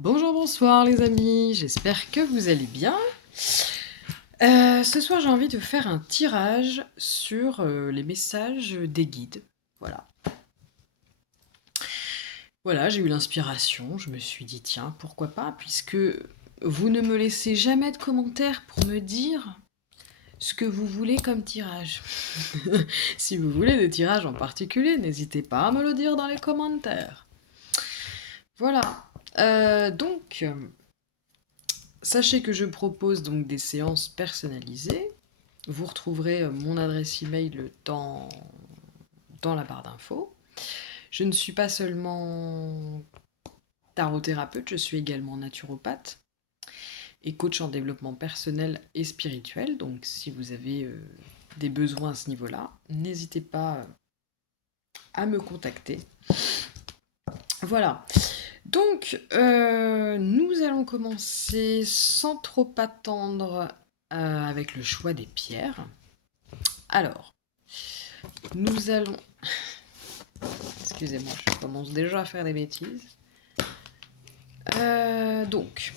Bonjour, bonsoir les amis, j'espère que vous allez bien. Ce soir j'ai envie de faire un tirage sur les messages des guides. Voilà. Voilà, j'ai eu l'inspiration, je me suis dit tiens, pourquoi pas, puisque vous ne me laissez jamais de commentaires pour me dire ce que vous voulez comme tirage. Si vous voulez des tirages en particulier, n'hésitez pas à me le dire dans les commentaires. Voilà. Donc, sachez que je propose donc des séances personnalisées. Vous retrouverez mon adresse email dans la barre d'infos. Je ne suis pas seulement tarot-thérapeute, je suis également naturopathe et coach en développement personnel et spirituel. Donc si vous avez des besoins à ce niveau-là, n'hésitez pas à me contacter. Voilà. Donc, nous allons commencer sans trop attendre avec le choix des pierres. Alors, nous allons... Excusez-moi, je commence déjà à faire des bêtises. Donc,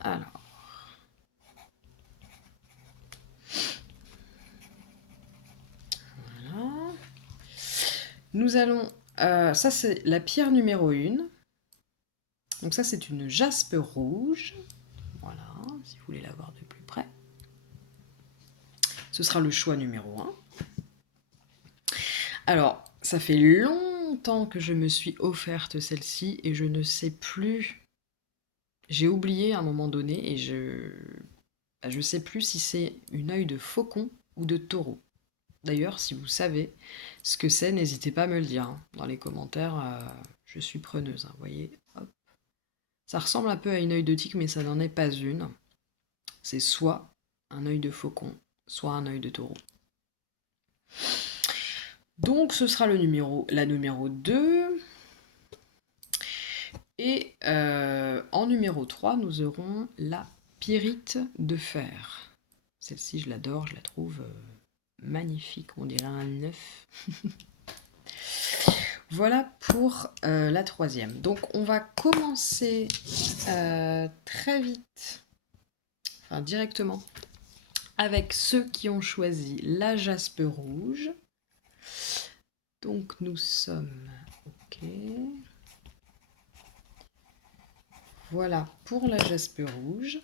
alors... Voilà. Nous allons... ça, c'est la pierre numéro 1. Donc ça, c'est une jaspe rouge. Voilà, si vous voulez la voir de plus près. Ce sera le choix numéro 1. Alors, ça fait longtemps que je me suis offerte celle-ci et je ne sais plus. J'ai oublié à un moment donné et je sais plus si c'est une œil de faucon ou de taureau. D'ailleurs, si vous savez ce que c'est, n'hésitez pas à me le dire hein. Dans les commentaires. Je suis preneuse. Vous voyez, hop. Ça ressemble un peu à une œil de tigre, mais ça n'en est pas une. C'est soit un œil de faucon, soit un œil de taureau. Donc ce sera la numéro 2. Et en numéro 3, nous aurons la pyrite de fer. Celle-ci, je l'adore, je la trouve magnifique, on dirait un œuf. Voilà pour la 3e. Donc on va commencer très vite, enfin directement, avec ceux qui ont choisi la jaspe rouge. Donc nous sommes... Ok. Voilà pour la jaspe rouge.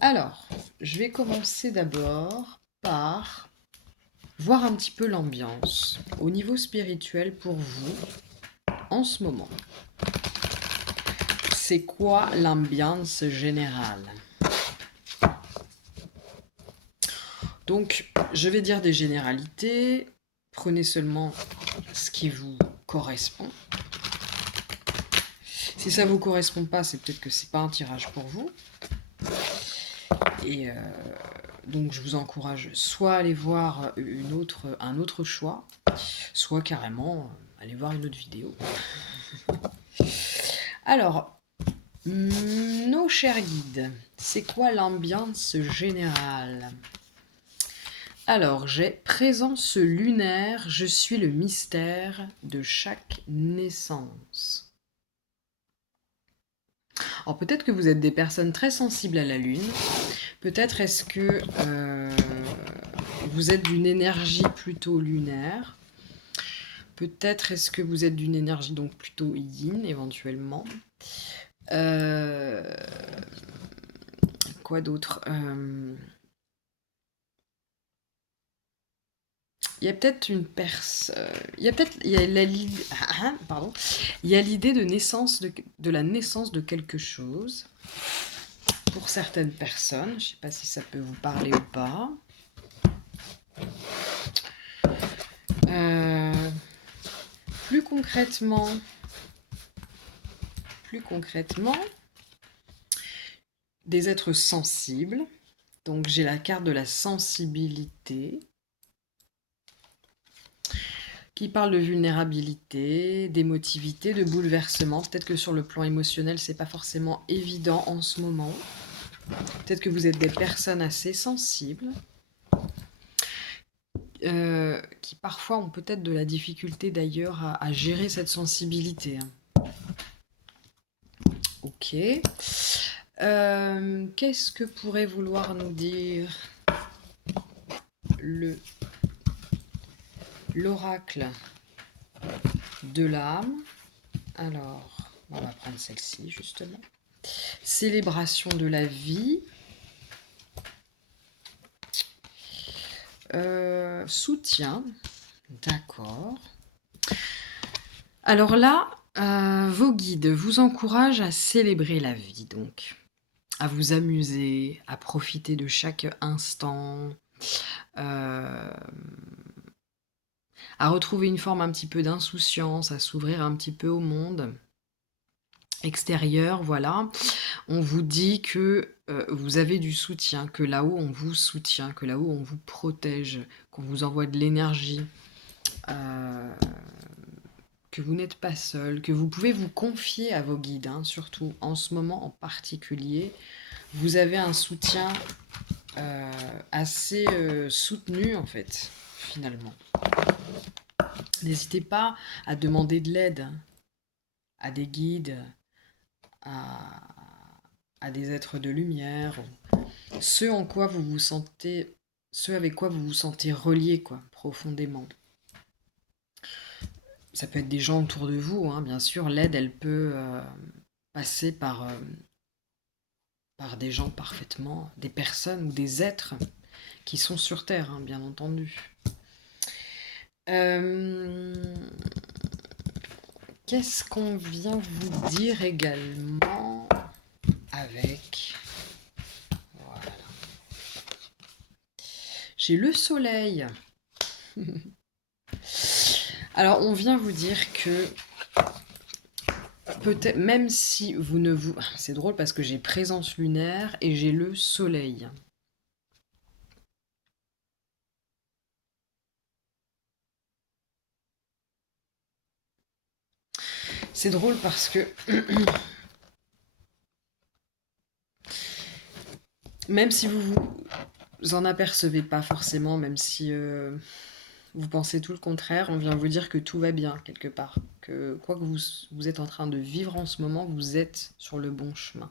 Alors, je vais commencer d'abord par voir un petit peu l'ambiance au niveau spirituel pour vous en ce moment. C'est quoi l'ambiance générale? Donc, je vais dire des généralités. Prenez seulement ce qui vous correspond. Si ça vous correspond pas, c'est peut-être que c'est pas un tirage pour vous. Et donc, je vous encourage soit à aller voir un autre choix, soit carrément aller voir une autre vidéo. Alors, nos chers guides, c'est quoi l'ambiance générale? Alors, j'ai présence lunaire, je suis le mystère de chaque naissance. Alors peut-être que vous êtes des personnes très sensibles à la lune, peut-être est-ce que vous êtes d'une énergie plutôt lunaire, peut-être est-ce que vous êtes d'une énergie donc plutôt yin éventuellement. Quoi d'autre? Il y a peut-être une il y a peut-être il y a pardon, il y a l'idée de naissance de la naissance de quelque chose pour certaines personnes. Je sais pas si ça peut vous parler ou pas. Plus concrètement, des êtres sensibles. Donc j'ai la carte de la sensibilité qui parle de vulnérabilité, d'émotivité, de bouleversement. Peut-être que sur le plan émotionnel, c'est pas forcément évident en ce moment. Peut-être que vous êtes des personnes assez sensibles, qui parfois ont peut-être de la difficulté d'ailleurs à gérer cette sensibilité. Ok. Qu'est-ce que pourrait vouloir nous dire l'oracle de l'âme? Alors, on va prendre celle-ci justement. Célébration de la vie. Soutien. D'accord. Alors là, vos guides vous encouragent à célébrer la vie, donc. À vous amuser, à profiter de chaque instant, à retrouver une forme un petit peu d'insouciance, à s'ouvrir un petit peu au monde extérieur, voilà. On vous dit que vous avez du soutien, que là-haut on vous soutient, que là-haut on vous protège, qu'on vous envoie de l'énergie, que vous n'êtes pas seul, que vous pouvez vous confier à vos guides, hein, surtout en ce moment en particulier. Vous avez un soutien assez soutenu en fait, finalement. N'hésitez pas à demander de l'aide à des guides, à des êtres de lumière, ceux en quoi vous vous sentez, ceux avec quoi vous vous sentez relié, quoi, profondément. Ça peut être des gens autour de vous, hein, bien sûr. L'aide, elle peut passer par des gens parfaitement, des personnes ou des êtres qui sont sur Terre, hein, bien entendu. Qu'est-ce qu'on vient vous dire également avec... Voilà. J'ai le soleil. Alors, on vient vous dire que peut-être, même si vous ne vous... C'est drôle parce que j'ai présence lunaire et j'ai le soleil. C'est drôle parce que... même si vous vous en apercevez pas forcément, même si vous pensez tout le contraire, on vient vous dire que tout va bien quelque part. Que quoi que vous êtes en train de vivre en ce moment, vous êtes sur le bon chemin.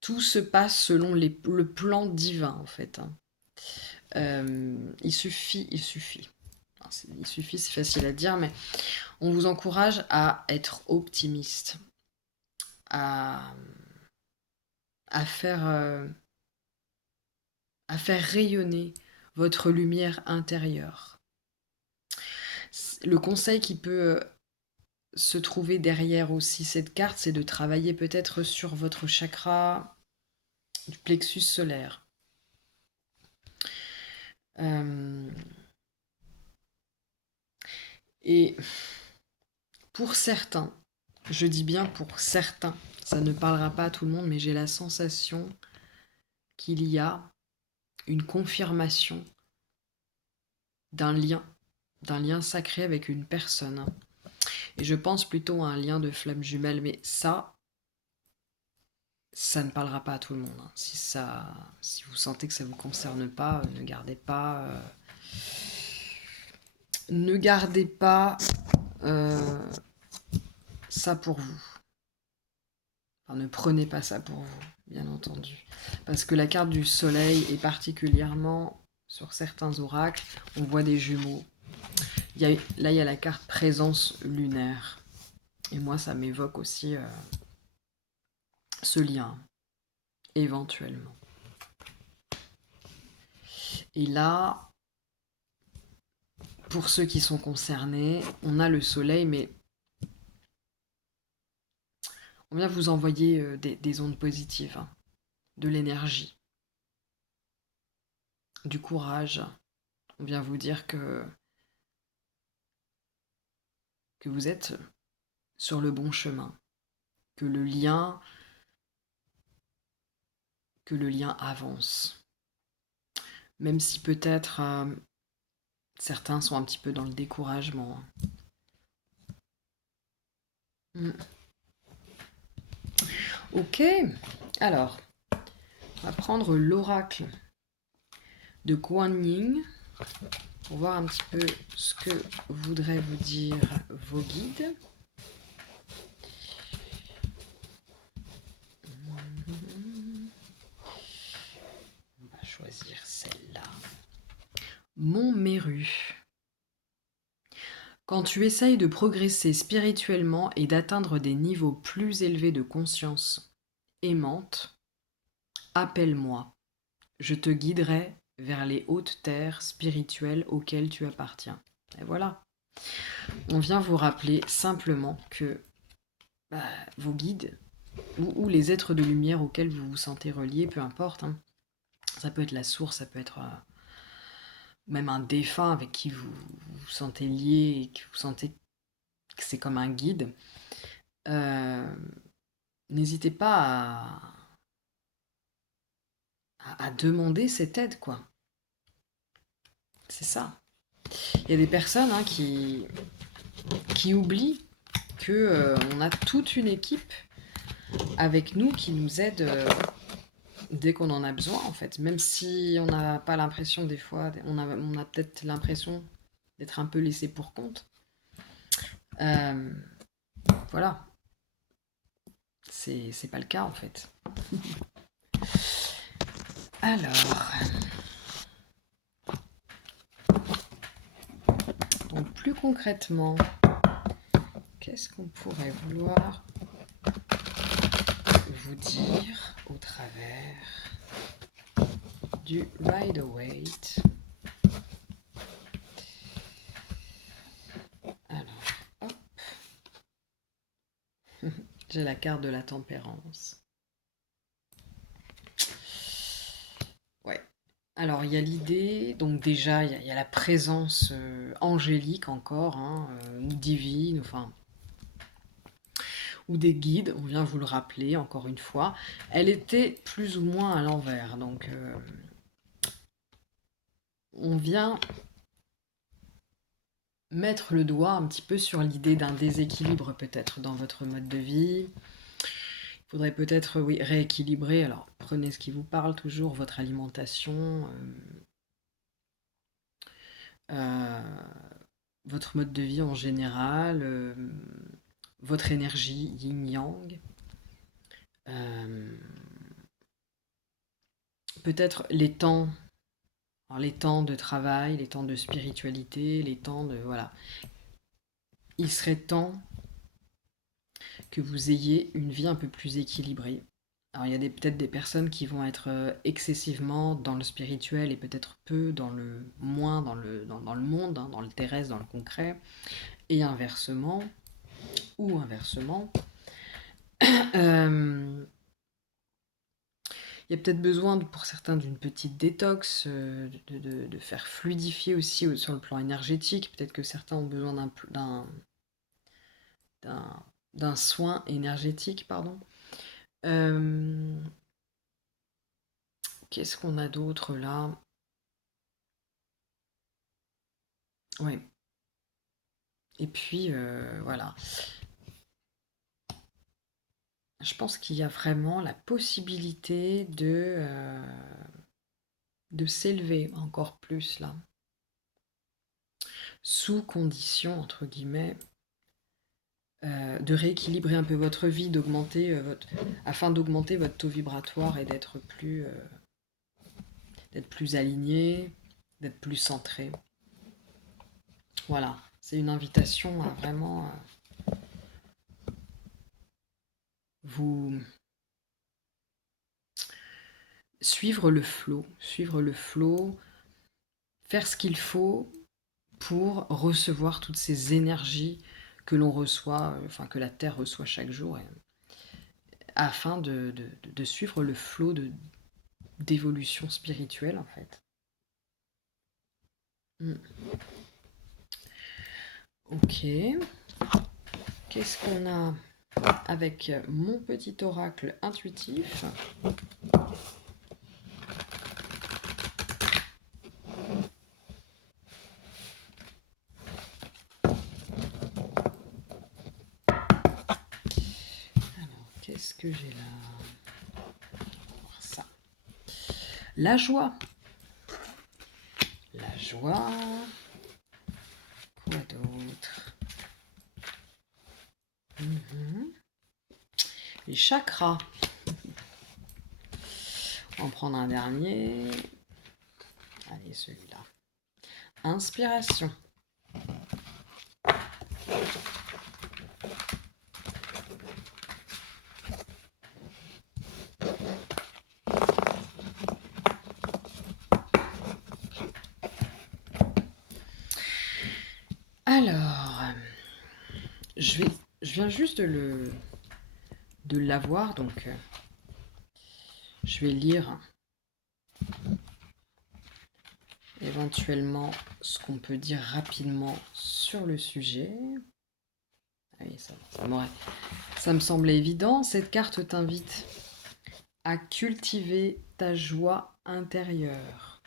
Tout se passe selon le plan divin, en fait. Hein. Il suffit. Il suffit, c'est facile à dire, mais on vous encourage à être optimiste, à, à faire rayonner votre lumière intérieure. Le conseil qui peut se trouver derrière aussi cette carte, c'est de travailler peut-être sur votre chakra du plexus solaire. Et pour certains, je dis bien pour certains, ça ne parlera pas à tout le monde, mais j'ai la sensation qu'il y a une confirmation d'un lien sacré avec une personne. Et je pense plutôt à un lien de flamme jumelle, mais ça ne parlera pas à tout le monde. Hein. Si vous sentez que ça ne vous concerne pas, ne gardez pas ça pour vous. Enfin, ne prenez pas ça pour vous, bien entendu. Parce que la carte du soleil est particulièrement, sur certains oracles, on voit des jumeaux. Là, il y a la carte présence lunaire. Et moi, ça m'évoque aussi ce lien, éventuellement. Et là, pour ceux qui sont concernés, on a le soleil, mais on vient vous envoyer des ondes positives, hein, de l'énergie, du courage. On vient vous dire que vous êtes sur le bon chemin, que le lien avance. Même si peut-être certains sont un petit peu dans le découragement. Ok, alors, on va prendre l'oracle de Kuan Yin pour voir un petit peu ce que voudraient vous dire vos guides. choisir celle-là. Mon Méru. Quand tu essayes de progresser spirituellement et d'atteindre des niveaux plus élevés de conscience aimante, appelle-moi. Je te guiderai vers les hautes terres spirituelles auxquelles tu appartiens. Et voilà. On vient vous rappeler simplement que vos guides ou les êtres de lumière auxquels vous vous sentez reliés, peu importe, hein, ça peut être la source, ça peut être même un défunt avec qui vous vous sentez lié et que vous sentez que c'est comme un guide. N'hésitez pas à demander cette aide, quoi. C'est ça. Il y a des personnes qui oublient que on a toute une équipe avec nous qui nous aide dès qu'on en a besoin, en fait. Même si on n'a pas l'impression, des fois, on a peut-être l'impression d'être un peu laissé pour compte. Voilà. C'est pas le cas, en fait. Alors. Donc, plus concrètement, qu'est-ce qu'on pourrait vouloir vous dire au travers du Rider-Waite? Alors, hop. J'ai la carte de la tempérance. Ouais. Alors, il y a l'idée, donc déjà, il y a la présence angélique encore, hein, ou divine, enfin, ou des guides, on vient vous le rappeler encore une fois. Elle était plus ou moins à l'envers, donc on vient mettre le doigt un petit peu sur l'idée d'un déséquilibre peut-être dans votre mode de vie. Il faudrait peut-être rééquilibrer. Alors prenez ce qui vous parle toujours, votre alimentation, votre mode de vie en général, votre énergie yin-yang. Peut-être les temps. Alors, les temps de travail, les temps de spiritualité, les temps de... Voilà. Il serait temps que vous ayez une vie un peu plus équilibrée. Alors il y a peut-être des personnes qui vont être excessivement dans le spirituel et peut-être peu dans le moins dans le monde, hein, dans le terrestre, dans le concret, et inversement, ou inversement. Il y a peut-être besoin pour certains d'une petite détox, de faire fluidifier aussi sur le plan énergétique. Peut-être que certains ont besoin d'un soin énergétique, pardon. Qu'est-ce qu'on a d'autre là? Ouais. Et puis, voilà. Je pense qu'il y a vraiment la possibilité de s'élever encore plus là. Sous condition, entre guillemets, de rééquilibrer un peu votre vie, afin d'augmenter votre taux vibratoire et d'être plus aligné, d'être plus centré. Voilà, c'est une invitation à vraiment vous suivre le flot, faire ce qu'il faut pour recevoir toutes ces énergies que l'on reçoit, enfin que la Terre reçoit chaque jour, afin de suivre le flot d'évolution spirituelle en fait. Ok. Qu'est-ce qu'on a avec mon petit oracle intuitif? Alors, qu'est-ce que j'ai là? Ça. La joie. La joie. Quoi d'autre? Les chakras. On va en prendre un dernier. celui-là. Inspiration. Alors, je viens juste de l'avoir, donc je vais lire éventuellement ce qu'on peut dire rapidement sur le sujet. Ah oui, ça me semblait évident. Cette carte t'invite à cultiver ta joie intérieure.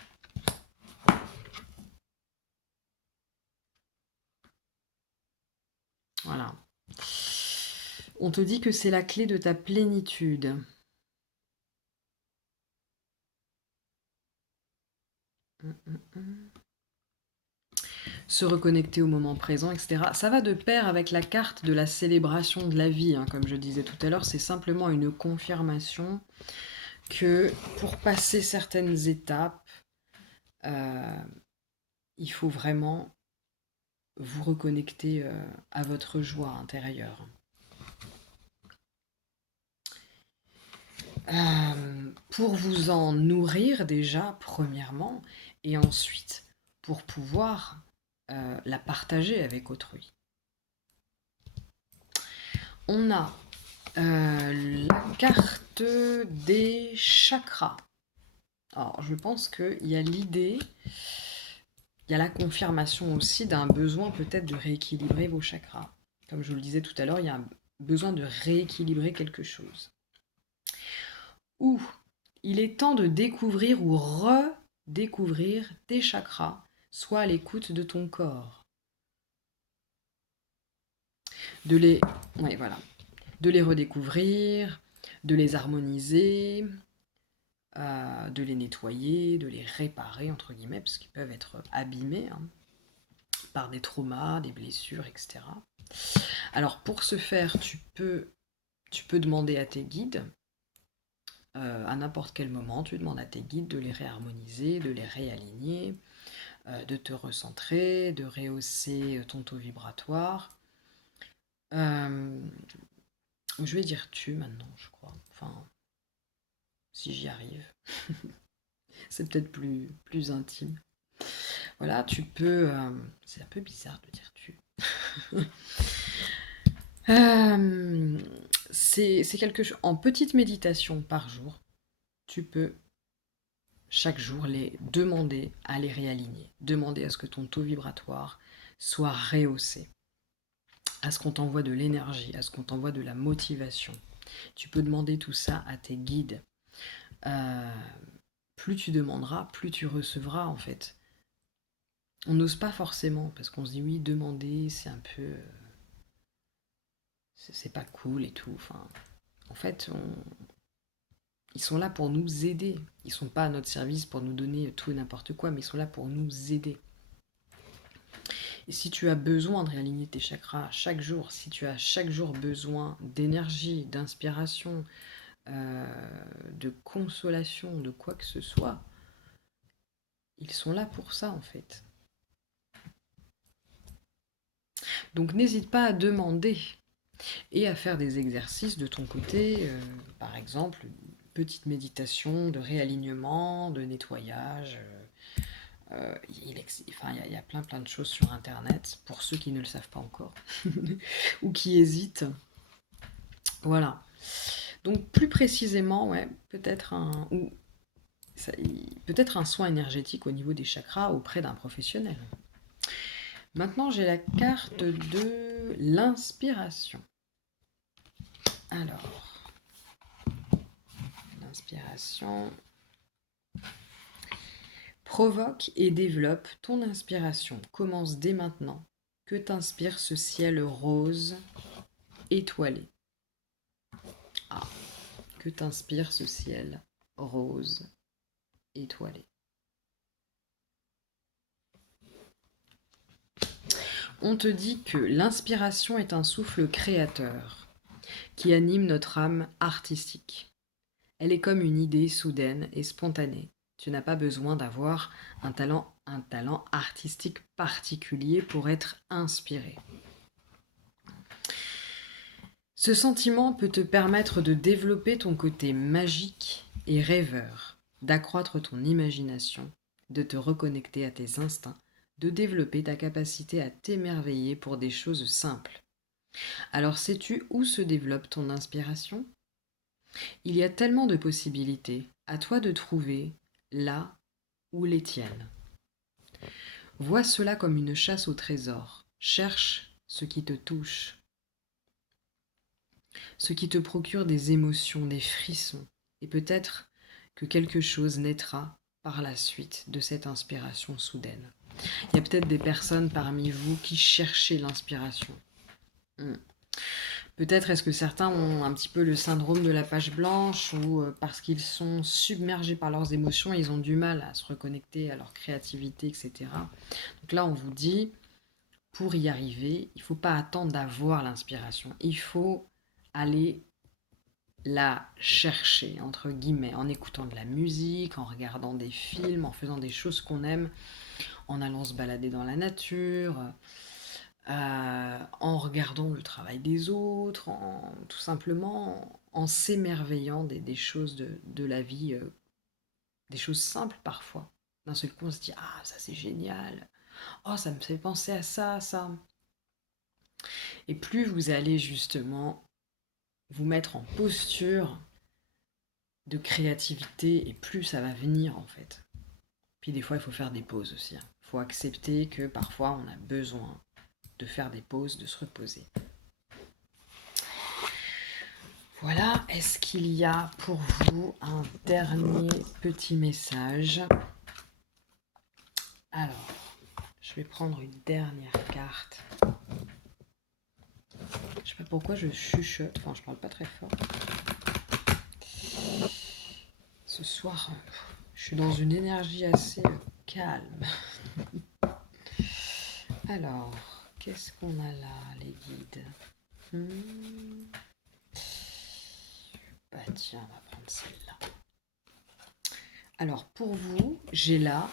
Voilà. On te dit que c'est la clé de ta plénitude. Se reconnecter au moment présent, etc. Ça va de pair avec la carte de la célébration de la vie, hein, comme je disais tout à l'heure. C'est simplement une confirmation que pour passer certaines étapes, il faut vraiment vous reconnecter à votre joie intérieure. Pour vous en nourrir déjà, premièrement, et ensuite pour pouvoir la partager avec autrui. On a la carte des chakras. Alors, je pense qu'il y a l'idée, il y a la confirmation aussi d'un besoin peut-être de rééquilibrer vos chakras. Comme je vous le disais tout à l'heure, il y a un besoin de rééquilibrer quelque chose. Ou il est temps de découvrir ou redécouvrir tes chakras, soit à l'écoute de ton corps. Ouais, voilà. De les redécouvrir, de les harmoniser, de les nettoyer, de les réparer, entre guillemets, parce qu'ils peuvent être abîmés par des traumas, des blessures, etc. Alors pour ce faire, tu peux demander à tes guides, à n'importe quel moment, tu demandes à tes guides de les réharmoniser, de les réaligner, de te recentrer, de rehausser ton taux vibratoire. Je vais dire tu maintenant, je crois. Enfin, si j'y arrive. C'est peut-être plus intime. Voilà, tu peux... c'est un peu bizarre de dire tu. C'est quelque chose... En petite méditation par jour, tu peux chaque jour les demander à les réaligner. Demander à ce que ton taux vibratoire soit rehaussé. À ce qu'on t'envoie de l'énergie, à ce qu'on t'envoie de la motivation. Tu peux demander tout ça à tes guides. Plus tu demanderas, plus tu recevras en fait. On n'ose pas forcément, parce qu'on se dit oui, demander, c'est un peu... c'est pas cool et tout. Enfin, en fait, ils sont là pour nous aider. Ils sont pas à notre service pour nous donner tout et n'importe quoi, mais ils sont là pour nous aider. Et si tu as besoin de réaligner tes chakras chaque jour, si tu as chaque jour besoin d'énergie, d'inspiration, de consolation, de quoi que ce soit, ils sont là pour ça en fait. Donc n'hésite pas à demander et à faire des exercices de ton côté, par exemple une petite méditation de réalignement, de nettoyage. Il y a plein de choses sur internet pour ceux qui ne le savent pas encore ou qui hésitent. Voilà. Donc plus précisément, ouais, peut-être un soin énergétique au niveau des chakras auprès d'un professionnel. Maintenant, j'ai la carte de l'inspiration. Alors, l'inspiration. Provoque et développe ton inspiration. Commence dès maintenant. Que t'inspire ce ciel rose étoilé? Ah, que t'inspire ce ciel rose étoilé? On te dit que l'inspiration est un souffle créateur qui anime notre âme artistique. Elle est comme une idée soudaine et spontanée Tu n'as pas besoin d'avoir un talent artistique particulier pour être inspiré. Ce sentiment peut te permettre de développer ton côté magique et rêveur, d'accroître ton imagination, de te reconnecter à tes instincts, de développer ta capacité à t'émerveiller pour des choses simples. Alors sais-tu où se développe ton inspiration? Il y a tellement de possibilités, à toi de trouver là où les tiennes. Vois cela comme une chasse au trésor. Cherche ce qui te touche, ce qui te procure des émotions, des frissons, et peut-être que quelque chose naîtra par la suite de cette inspiration soudaine. Il y a peut-être des personnes parmi vous qui cherchaient l'inspiration. Peut-être est-ce que certains ont un petit peu le syndrome de la page blanche ou parce qu'ils sont submergés par leurs émotions, ils ont du mal à se reconnecter à leur créativité, etc. Donc là, on vous dit, pour y arriver, il ne faut pas attendre d'avoir l'inspiration. Il faut aller la chercher, entre guillemets, en écoutant de la musique, en regardant des films, en faisant des choses qu'on aime, en allant se balader dans la nature, en regardant le travail des autres, tout simplement en s'émerveillant des choses de la vie, des choses simples parfois. D'un seul coup, on se dit ah, ça c'est génial, oh, ça me fait penser à ça, ça. Et plus vous allez justement vous mettre en posture de créativité, et plus ça va venir en fait. Puis des fois, il faut faire des pauses aussi. Il faut accepter que parfois, on a besoin de faire des pauses, de se reposer. Voilà, est-ce qu'il y a pour vous un dernier petit message? Alors, je vais prendre une dernière carte. Je sais pas pourquoi je chuchote, enfin je parle pas très fort. Ce soir, je suis dans une énergie assez calme. Alors, qu'est-ce qu'on a là, les guides? Bah tiens, on va prendre celle-là. Alors, pour vous, j'ai là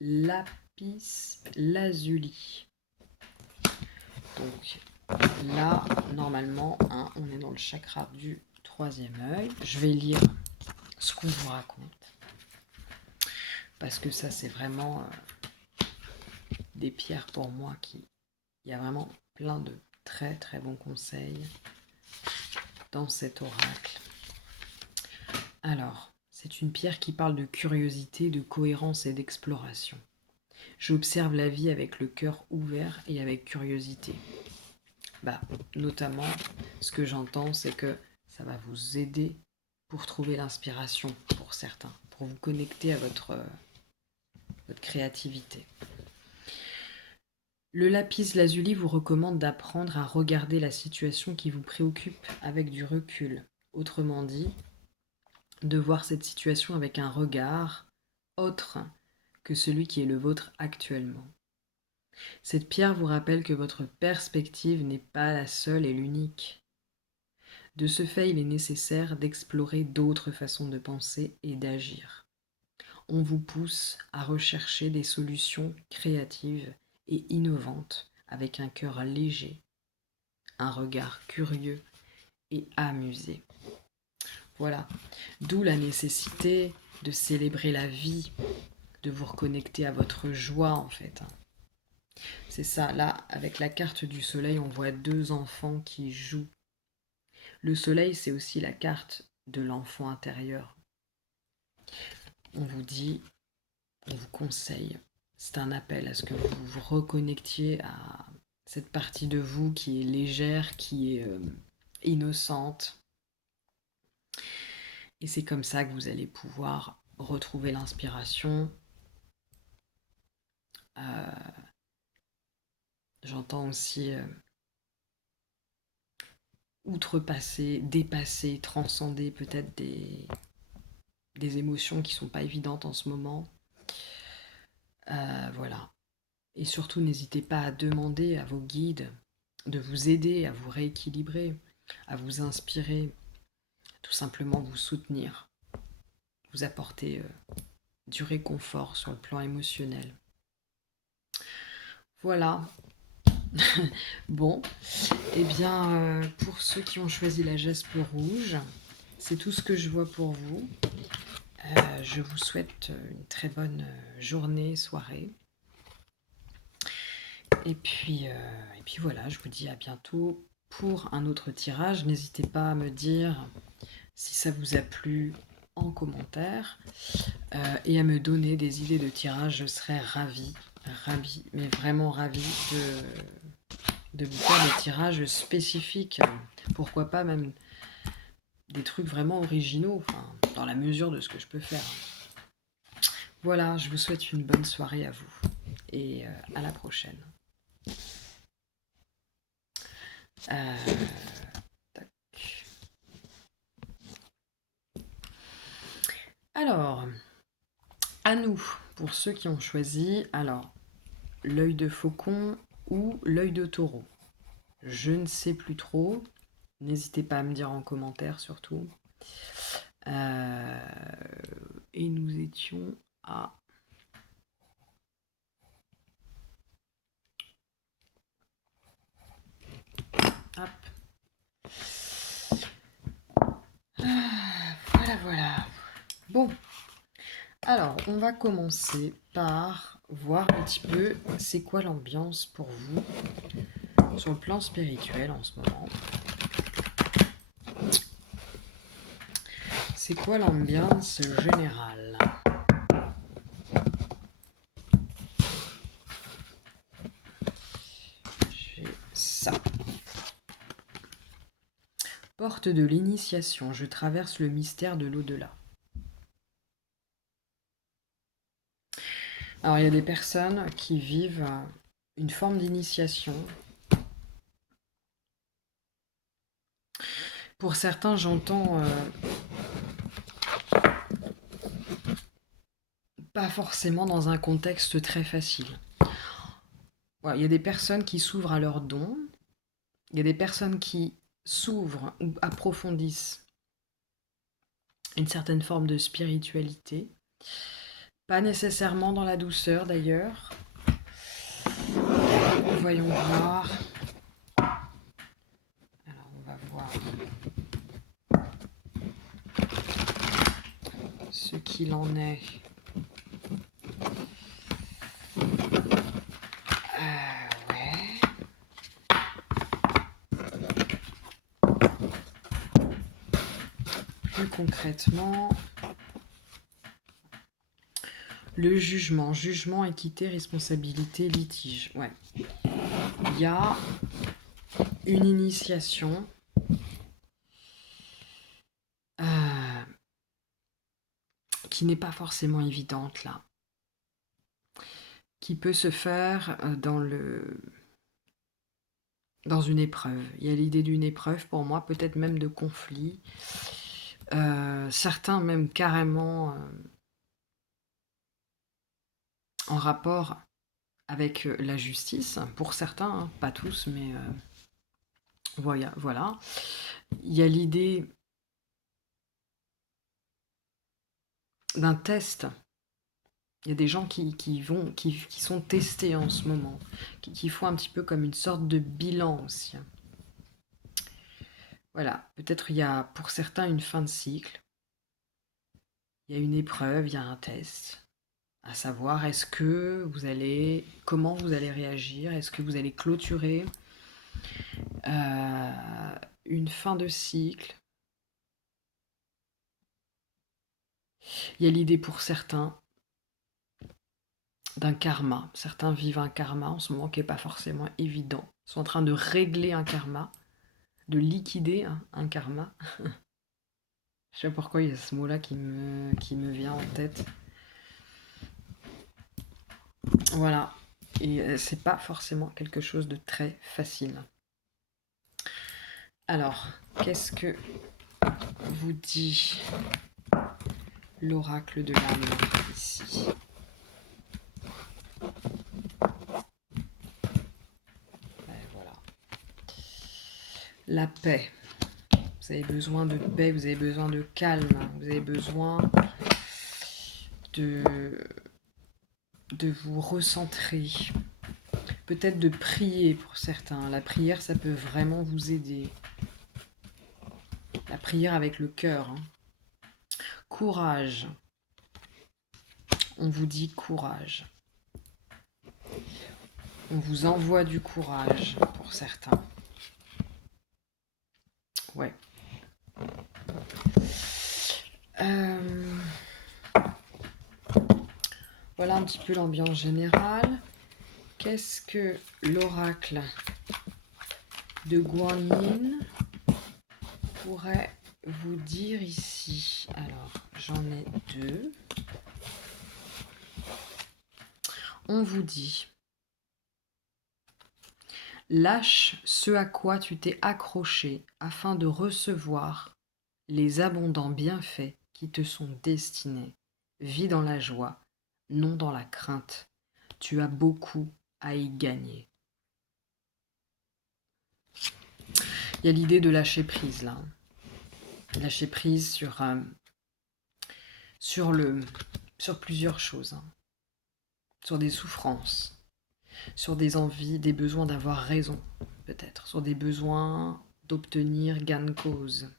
lapis lazuli. Donc là, normalement, on est dans le chakra du troisième œil. Je vais lire ce qu'on vous raconte. Parce que ça, c'est vraiment des pierres pour moi qui... Il y a vraiment plein de très très bons conseils dans cet oracle. Alors, c'est une pierre qui parle de curiosité, de cohérence et d'exploration. J'observe la vie avec le cœur ouvert et avec curiosité. Notamment, ce que j'entends, c'est que ça va vous aider pour trouver l'inspiration pour certains, pour vous connecter à votre créativité. Le lapis lazuli vous recommande d'apprendre à regarder la situation qui vous préoccupe avec du recul. Autrement dit, de voir cette situation avec un regard autre que celui qui est le vôtre actuellement. Cette pierre vous rappelle que votre perspective n'est pas la seule et l'unique. De ce fait, il est nécessaire d'explorer d'autres façons de penser et d'agir. On vous pousse à rechercher des solutions créatives et innovantes avec un cœur léger, un regard curieux et amusé. Voilà, d'où la nécessité de célébrer la vie, de vous reconnecter à votre joie en fait. C'est ça, là, avec la carte du soleil, on voit deux enfants qui jouent. Le soleil, c'est aussi la carte de l'enfant intérieur. On vous dit, on vous conseille, c'est un appel à ce que vous vous reconnectiez à cette partie de vous qui est légère, qui est innocente. Et c'est comme ça que vous allez pouvoir retrouver l'inspiration. J'entends aussi outrepasser, dépasser, transcender peut-être des émotions qui ne sont pas évidentes en ce moment. Voilà. Et surtout, n'hésitez pas à demander à vos guides de vous aider à vous rééquilibrer, à vous inspirer, tout simplement vous soutenir. vous apporter du réconfort sur le plan émotionnel. Voilà. Bon, eh bien, pour ceux qui ont choisi la jaspe rouge, c'est tout ce que je vois pour vous. Je vous souhaite une très bonne journée, soirée. Et puis voilà, je vous dis à bientôt pour un autre tirage. N'hésitez pas à me dire si ça vous a plu en commentaire et à me donner des idées de tirage. Je serais ravie, mais vraiment ravie de vous faire des tirages spécifiques. Pourquoi pas même des trucs vraiment originaux, enfin, dans la mesure de ce que je peux faire. Voilà, je vous souhaite une bonne soirée à vous et à la prochaine. Alors, à nous, pour ceux qui ont choisi, alors, l'œil de faucon ou l'œil de taureau. Je ne sais plus trop. N'hésitez pas à me dire en commentaire surtout. Et nous étions à... Hop. Voilà. Bon. Alors, on va commencer par voir un petit peu c'est quoi l'ambiance pour vous sur le plan spirituel en ce moment. C'est quoi l'ambiance générale? J'ai ça. Porte de l'initiation, je traverse le mystère de l'au-delà. Alors, il y a des personnes qui vivent une forme d'initiation. Pour certains, j'entends pas forcément dans un contexte très facile. Voilà, il y a des personnes qui s'ouvrent à leurs dons. Il y a des personnes qui s'ouvrent ou approfondissent une certaine forme de spiritualité. Pas nécessairement dans la douceur d'ailleurs. Voyons voir. Alors on va voir ce qu'il en est. Ouais. Plus concrètement, le jugement, équité, responsabilité, litige. Ouais. Il y a une initiation qui n'est pas forcément évidente là, qui peut se faire dans une épreuve. Il y a l'idée d'une épreuve pour moi, peut-être même de conflit. Certains même carrément en rapport avec la justice, pour certains, hein, pas tous, mais voilà. Il y a l'idée d'un test. Il y a des gens qui sont testés en ce moment, qui font un petit peu comme une sorte de bilan aussi. Voilà, peut-être il y a pour certains une fin de cycle, il y a une épreuve, il y a un test, à savoir comment vous allez réagir, est-ce que vous allez clôturer une fin de cycle. Il y a l'idée pour certains d'un karma. Certains vivent un karma en ce moment qui n'est pas forcément évident. Ils sont en train de régler un karma, de liquider un karma. Je sais pas pourquoi il y a ce mot-là qui me vient en tête. Voilà. Et c'est pas forcément quelque chose de très facile. Alors, qu'est-ce que vous dit l'oracle de l'âme ici? Et voilà. La paix. Vous avez besoin de paix, vous avez besoin de calme, vous avez besoin de vous recentrer, peut-être de prier pour certains. La prière, ça peut vraiment vous aider. La prière avec le cœur. Courage. On vous dit courage. On vous envoie du courage pour certains. Ouais. Voilà un petit peu l'ambiance générale. Qu'est-ce que l'oracle de Guan Yin pourrait vous dire ici? Alors, j'en ai deux. On vous dit: lâche ce à quoi tu t'es accroché afin de recevoir les abondants bienfaits qui te sont destinés. Vis dans la joie, non dans la crainte. Tu as beaucoup à y gagner. Il y a l'idée de lâcher prise là. Lâcher prise sur plusieurs choses. Sur des souffrances, sur des envies, des besoins d'avoir raison, peut-être. Sur des besoins d'obtenir gain de cause.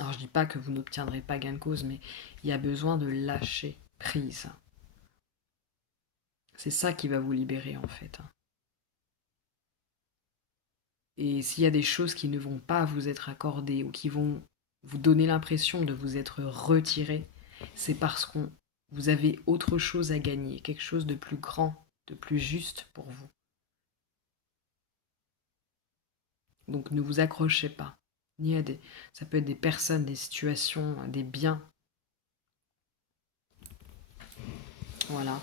Alors je dis pas que vous n'obtiendrez pas gain de cause, mais il y a besoin de lâcher prise. C'est ça qui va vous libérer en fait. Et s'il y a des choses qui ne vont pas vous être accordées ou qui vont vous donner l'impression de vous être retirées, c'est parce que vous avez autre chose à gagner, quelque chose de plus grand, de plus juste pour vous. Donc ne vous accrochez pas, ni à ça peut être des personnes, des situations, des biens. Voilà.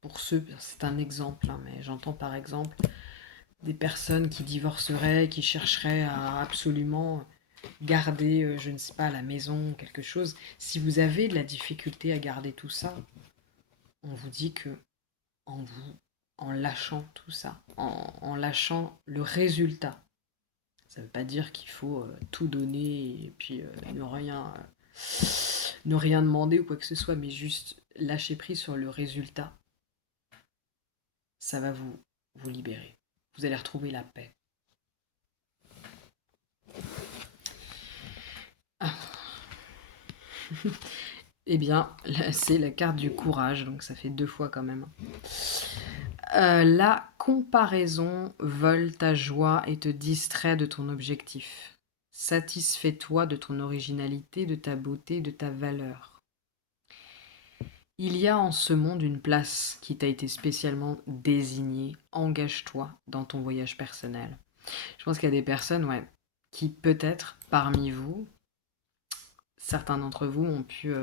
Pour ceux, c'est un exemple, mais j'entends par exemple des personnes qui divorceraient, qui chercheraient à absolument garder, je ne sais pas, la maison, quelque chose. Si vous avez de la difficulté à garder tout ça, on vous dit que en lâchant tout ça, en lâchant le résultat, ça ne veut pas dire qu'il faut tout donner et puis ne rien demander ou quoi que ce soit, mais juste lâcher prise sur le résultat, ça va vous libérer. Vous allez retrouver la paix. Ah. Eh bien, là, c'est la carte du courage, donc ça fait 2 fois quand même. La comparaison vole ta joie et te distrait de ton objectif. Satisfais-toi de ton originalité, de ta beauté, de ta valeur. Il y a en ce monde une place qui t'a été spécialement désignée. Engage-toi dans ton voyage personnel. Je pense qu'il y a des personnes, qui peut-être parmi vous, certains d'entre vous ont pu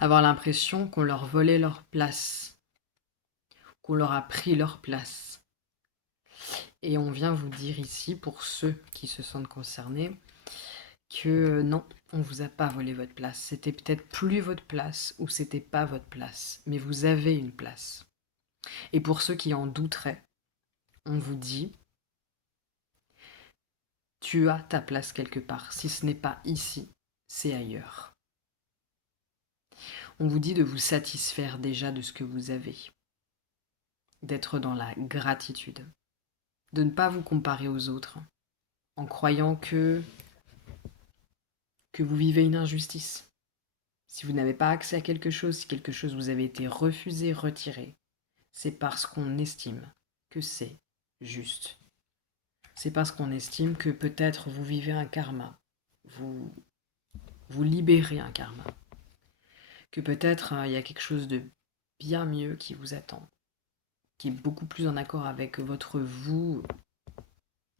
avoir l'impression qu'on leur volait leur place, qu'on leur a pris leur place. Et on vient vous dire ici, pour ceux qui se sentent concernés, que non, on vous a pas volé votre place. C'était peut-être plus votre place ou c'était pas votre place, mais vous avez une place. Et pour ceux qui en douteraient, on vous dit: tu as ta place quelque part. Si ce n'est pas ici, c'est ailleurs. On vous dit de vous satisfaire déjà de ce que vous avez, d'être dans la gratitude, de ne pas vous comparer aux autres en croyant que vous vivez une injustice. Si vous n'avez pas accès à quelque chose, si quelque chose vous avait été refusé, retiré, c'est parce qu'on estime que c'est juste. C'est parce qu'on estime que peut-être vous vivez un karma, vous libérez un karma, que peut-être il y a quelque chose de bien mieux qui vous attend, qui est beaucoup plus en accord avec votre vous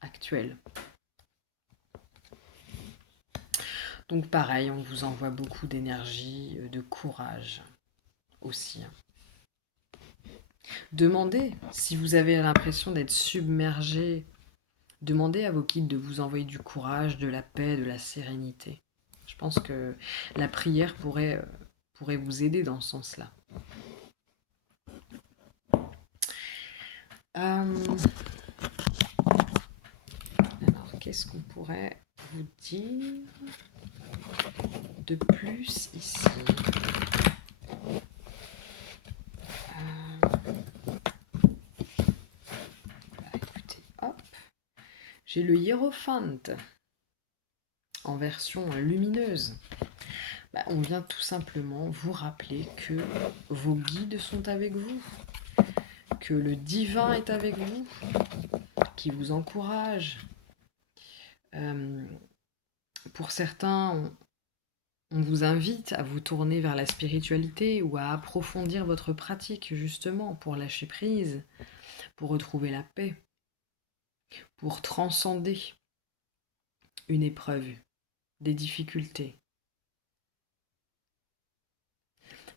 actuel. Donc pareil, on vous envoie beaucoup d'énergie, de courage aussi. Demandez, si vous avez l'impression d'être submergé, demandez à vos guides de vous envoyer du courage, de la paix, de la sérénité. Je pense que la prière pourrait vous aider dans ce sens-là. Alors, qu'est-ce qu'on pourrait vous dire de plus ici. Écoutez, hop. J'ai le Hiérophante en version lumineuse. On vient tout simplement vous rappeler que vos guides sont avec vous, que le divin est avec vous, qui vous encourage. Pour certains, on vous invite à vous tourner vers la spiritualité ou à approfondir votre pratique justement pour lâcher prise, pour retrouver la paix, pour transcender une épreuve, des difficultés,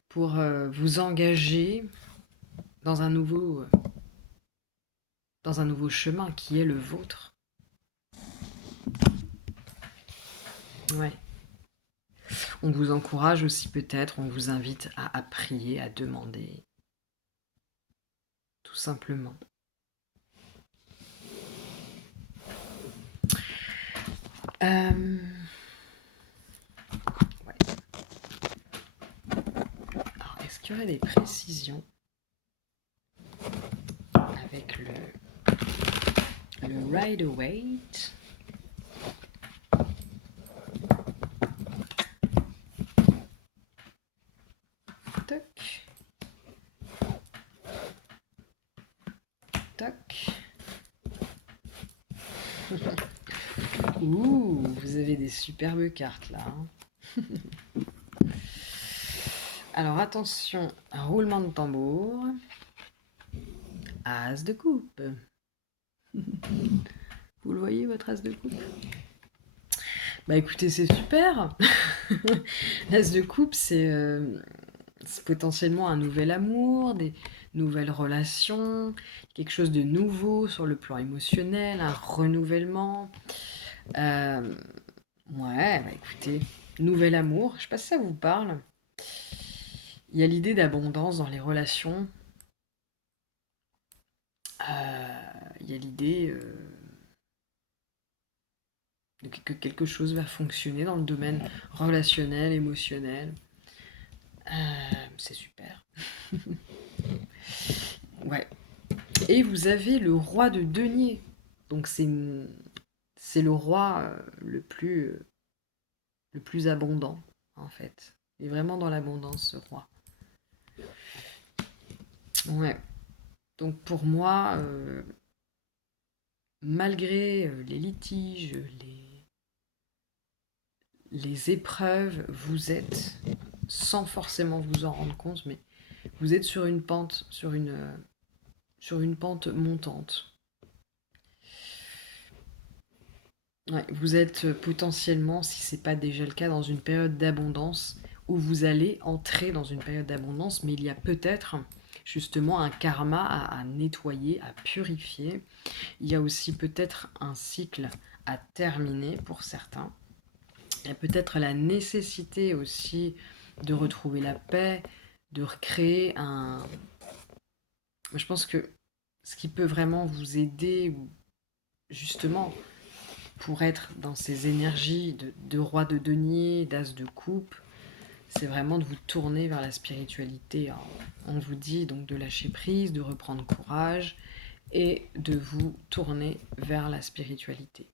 pour vous engager dans un nouveau chemin qui est le vôtre. Ouais. On vous encourage aussi peut-être, on vous invite à prier, à demander, tout simplement. Ouais. Alors, est-ce qu'il y aurait des précisions avec le Rider-Waite? Toc. Toc. Ouh, vous avez des superbes cartes là. Alors attention, un roulement de tambour. As de coupe. Vous le voyez, votre as de coupe? Écoutez, c'est super. L'as de coupe, c'est potentiellement un nouvel amour, des nouvelles relations, quelque chose de nouveau sur le plan émotionnel, un renouvellement. Ouais, écoutez, nouvel amour, je sais pas si ça vous parle. Il y a l'idée d'abondance dans les relations. Il y a l'idée que quelque chose va fonctionner dans le domaine relationnel, émotionnel. C'est super. Ouais. Et vous avez le roi de denier. Donc c'est le roi le plus abondant, en fait. Il est vraiment dans l'abondance, ce roi. Ouais. Donc pour moi, malgré les litiges, les épreuves, vous êtes, sans forcément vous en rendre compte, mais vous êtes sur une pente, sur une pente montante. Ouais, vous êtes potentiellement, si ce n'est pas déjà le cas, dans une période d'abondance où vous allez entrer dans une période d'abondance, mais il y a peut-être justement un karma à nettoyer, à purifier. Il y a aussi peut-être un cycle à terminer pour certains. Il y a peut-être la nécessité aussi de retrouver la paix, de recréer un... Je pense que ce qui peut vraiment vous aider, justement, pour être dans ces énergies de roi de denier, d'as de coupe, c'est vraiment de vous tourner vers la spiritualité. Alors, on vous dit donc de lâcher prise, de reprendre courage et de vous tourner vers la spiritualité.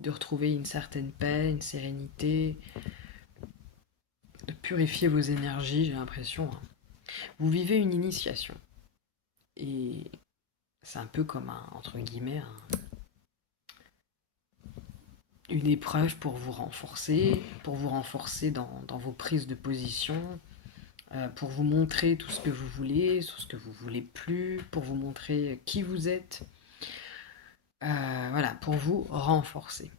De retrouver une certaine paix, une sérénité, de purifier vos énergies, j'ai l'impression. Vous vivez une initiation. Et c'est un peu comme entre guillemets, une épreuve pour vous renforcer dans vos prises de position, pour vous montrer tout ce que vous voulez, tout ce que vous voulez plus, pour vous montrer qui vous êtes. Voilà, pour vous renforcer.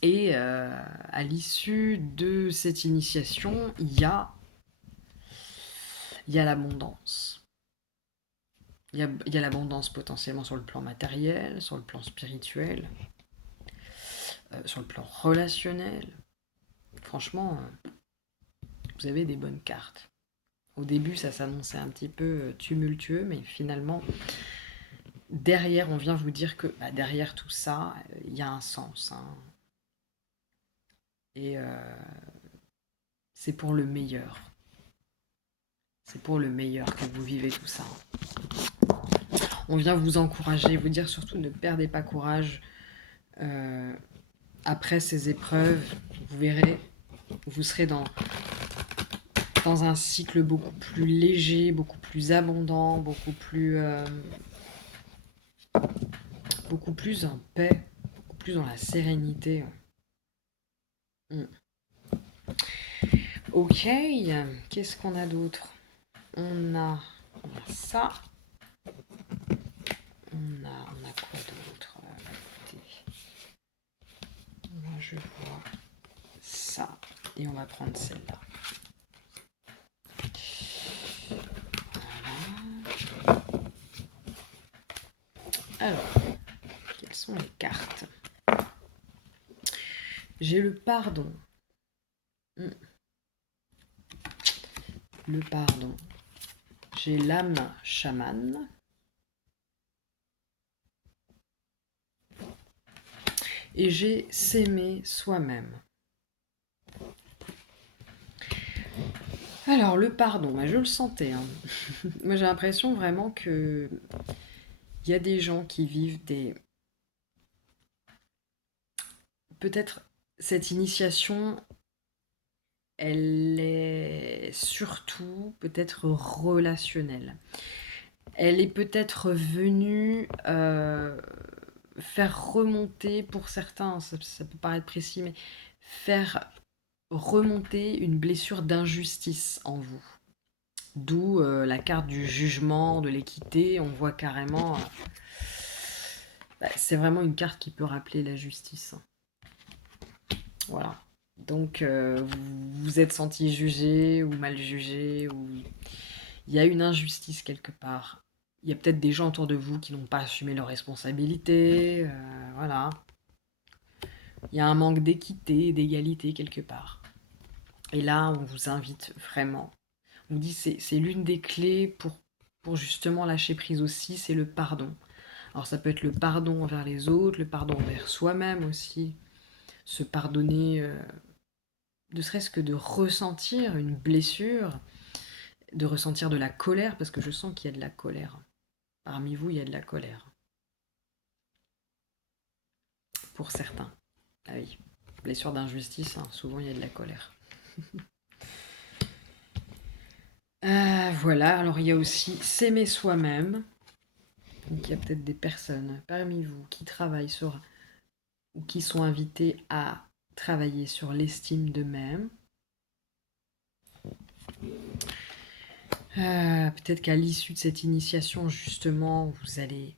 Et à l'issue de cette initiation, il y a l'abondance. Il y a l'abondance potentiellement sur le plan matériel, sur le plan spirituel, sur le plan relationnel. Franchement, vous avez des bonnes cartes. Au début, ça s'annonçait un petit peu tumultueux, mais finalement, derrière, on vient vous dire que derrière tout ça, il y a un sens. Et c'est pour le meilleur. C'est pour le meilleur que vous vivez tout ça. On vient vous encourager, vous dire surtout ne perdez pas courage. Après ces épreuves, vous verrez, vous serez dans un cycle beaucoup plus léger, beaucoup plus abondant, beaucoup plus en paix, beaucoup plus dans la sérénité. Ok, qu'est-ce qu'on a d'autre? On a ça. On a quoi d'autre? Moi je vois ça. Et on va prendre celle-là. Voilà. Alors, quelles sont les cartes? J'ai le pardon. Le pardon. J'ai l'âme chamane. Et j'ai s'aimer soi-même. Alors, le pardon, bah, je le sentais. Hein. Moi, j'ai l'impression vraiment que il y a des gens qui vivent des... Peut-être cette initiation, elle est surtout peut-être relationnelle. Elle est peut-être venue faire remonter, pour certains, ça peut paraître précis, mais faire remonter une blessure d'injustice en vous. D'où la carte du jugement, de l'équité. On voit carrément... c'est vraiment une carte qui peut rappeler la justice. Voilà. Donc, vous vous êtes senti jugé ou mal jugé, ou il y a une injustice quelque part. Il y a peut-être des gens autour de vous qui n'ont pas assumé leurs responsabilités. Voilà. Il y a un manque d'équité, d'égalité quelque part. Et là, on vous invite vraiment. On dit que c'est l'une des clés pour justement lâcher prise aussi, c'est le pardon. Alors ça peut être le pardon envers les autres, le pardon envers soi-même aussi. Se pardonner, ne serait-ce que de ressentir une blessure, de ressentir de la colère, parce que je sens qu'il y a de la colère. Parmi vous, il y a de la colère. Pour certains. Ah oui, blessure d'injustice, hein, souvent il y a de la colère. Voilà, alors il y a aussi s'aimer soi-même. Donc il y a peut-être des personnes parmi vous qui travaillent sur, ou qui sont invitées à travailler sur l'estime d'eux-mêmes. Peut-être qu'à l'issue de cette initiation, justement, vous allez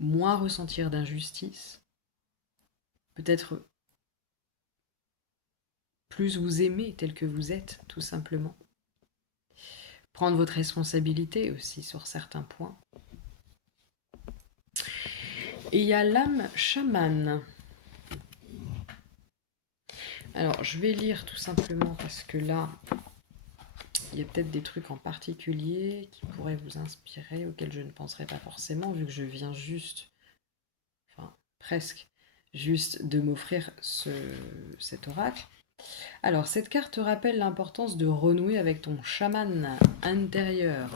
moins ressentir d'injustice. Peut-être plus vous aimer tel que vous êtes, tout simplement. Prendre votre responsabilité aussi sur certains points. Et il y a l'âme chamane. Alors, je vais lire tout simplement parce que là, il y a peut-être des trucs en particulier qui pourraient vous inspirer, auxquels je ne penserais pas forcément, vu que je viens juste, enfin presque, juste de m'offrir cet oracle. Alors, cette carte rappelle l'importance de renouer avec ton chaman intérieur.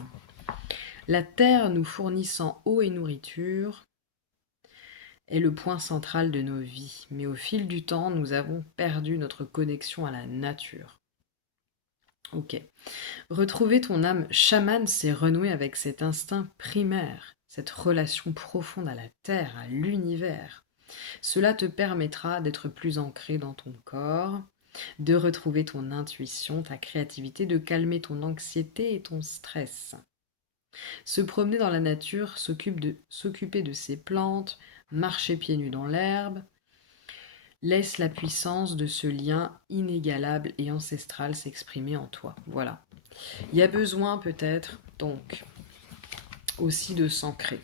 La terre nous fournissant eau et nourriture est le point central de nos vies, mais au fil du temps, nous avons perdu notre connexion à la nature. Ok. Retrouver ton âme chamane, c'est renouer avec cet instinct primaire, cette relation profonde à la terre, à l'univers. Cela te permettra d'être plus ancré dans ton corps, de retrouver ton intuition, ta créativité, de calmer ton anxiété et ton stress. Se promener dans la nature, s'occuper de ses plantes, marcher pieds nus dans l'herbe, laisse la puissance de ce lien inégalable et ancestral s'exprimer en toi. Voilà. Il y a besoin peut-être, donc, aussi de s'ancrer,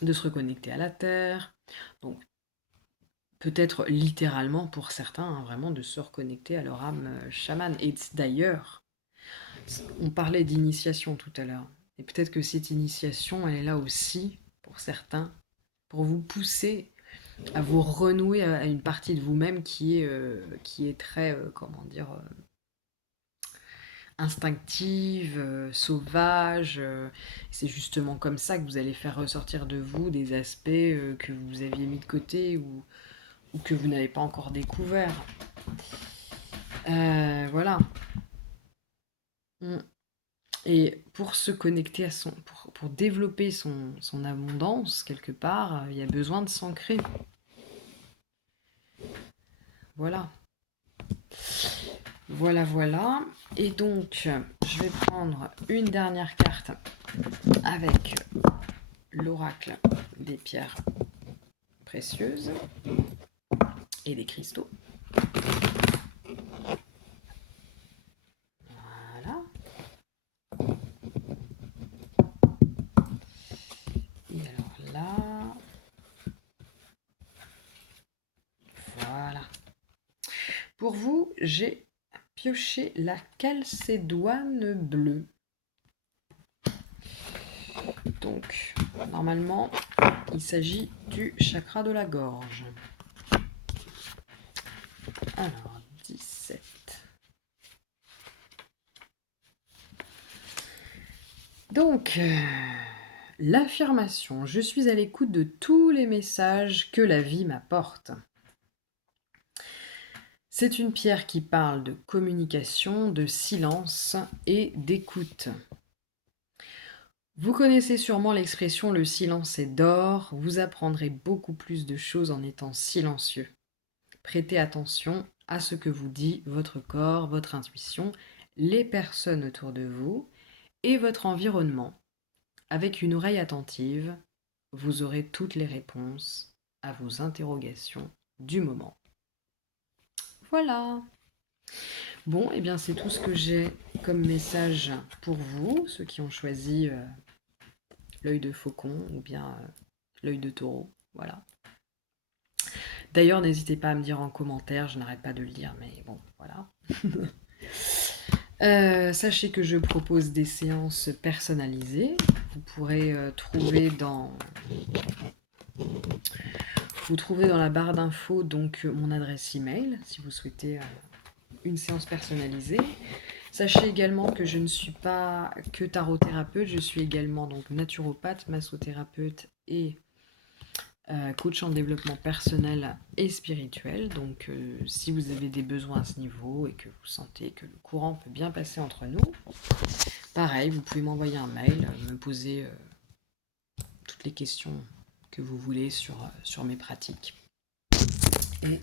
de se reconnecter à la terre, donc peut-être littéralement pour certains, hein, vraiment de se reconnecter à leur âme chamane. Et d'ailleurs, on parlait d'initiation tout à l'heure, et peut-être que cette initiation, elle est là aussi, pour certains, pour vous pousser à vous renouer à une partie de vous-même qui est très, comment dire, instinctive, sauvage. C'est justement comme ça que vous allez faire ressortir de vous des aspects que vous aviez mis de côté ou que vous n'avez pas encore découvert. Voilà. Mm. Et pour se connecter à pour développer son abondance, quelque part, il y a besoin de s'ancrer. Voilà. Voilà, voilà. Et donc, je vais prendre une dernière carte avec l'oracle des pierres précieuses et des cristaux. Voilà. Et alors là, voilà. Pour vous, j'ai pioché la calcédoine bleue. Donc, normalement, il s'agit du chakra de la gorge. Alors, 17. Donc, l'affirmation, je suis à l'écoute de tous les messages que la vie m'apporte. C'est une pierre qui parle de communication, de silence et d'écoute. Vous connaissez sûrement l'expression le silence est d'or, vous apprendrez beaucoup plus de choses en étant silencieux. Prêtez attention à ce que vous dit votre corps, votre intuition, les personnes autour de vous et votre environnement. Avec une oreille attentive, vous aurez toutes les réponses à vos interrogations du moment. Voilà. Bon, et bien c'est tout ce que j'ai comme message pour vous, ceux qui ont choisi l'œil de faucon ou bien l'œil de taureau. Voilà. D'ailleurs, n'hésitez pas à me dire en commentaire, je n'arrête pas de le dire, mais bon, voilà. Sachez que je propose des séances personnalisées. Vous pourrez trouver dans la barre d'infos donc mon adresse email si vous souhaitez une séance personnalisée. Sachez également que je ne suis pas que tarot-thérapeute, je suis également donc naturopathe, massothérapeute et coach en développement personnel et spirituel. Donc si vous avez des besoins à ce niveau et que vous sentez que le courant peut bien passer entre nous, pareil, vous pouvez m'envoyer un mail, me poser toutes les questions que vous voulez sur mes pratiques. Et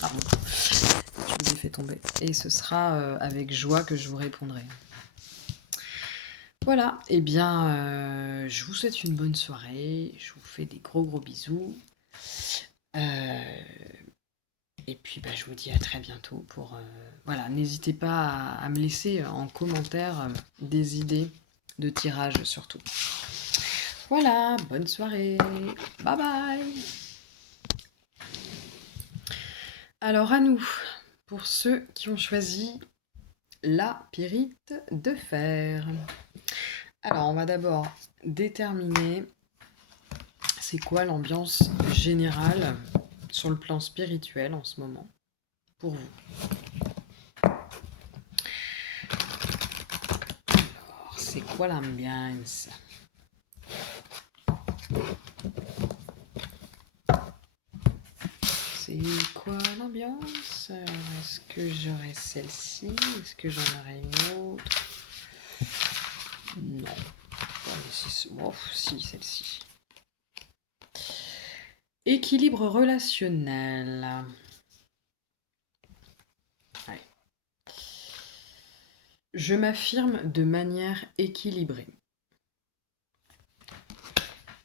pardon, je vous ai fait tomber. Et ce sera avec joie que je vous répondrai. Voilà, et bien, je vous souhaite une bonne soirée, je vous fais des gros bisous. Et puis je vous dis à très bientôt pour... voilà, n'hésitez pas à me laisser en commentaire des idées de tirage surtout. Voilà, bonne soirée, bye bye. Alors à nous, pour ceux qui ont choisi la pyrite de fer. Alors on va d'abord déterminer c'est quoi l'ambiance générale sur le plan spirituel en ce moment pour vous. Alors c'est quoi l'ambiance ? C'est quoi l'ambiance ? Est-ce que j'aurai celle-ci ? Est-ce que j'en aurai une autre ? Non. Oh, si, celle-ci. Équilibre relationnel. Ouais. Je m'affirme de manière équilibrée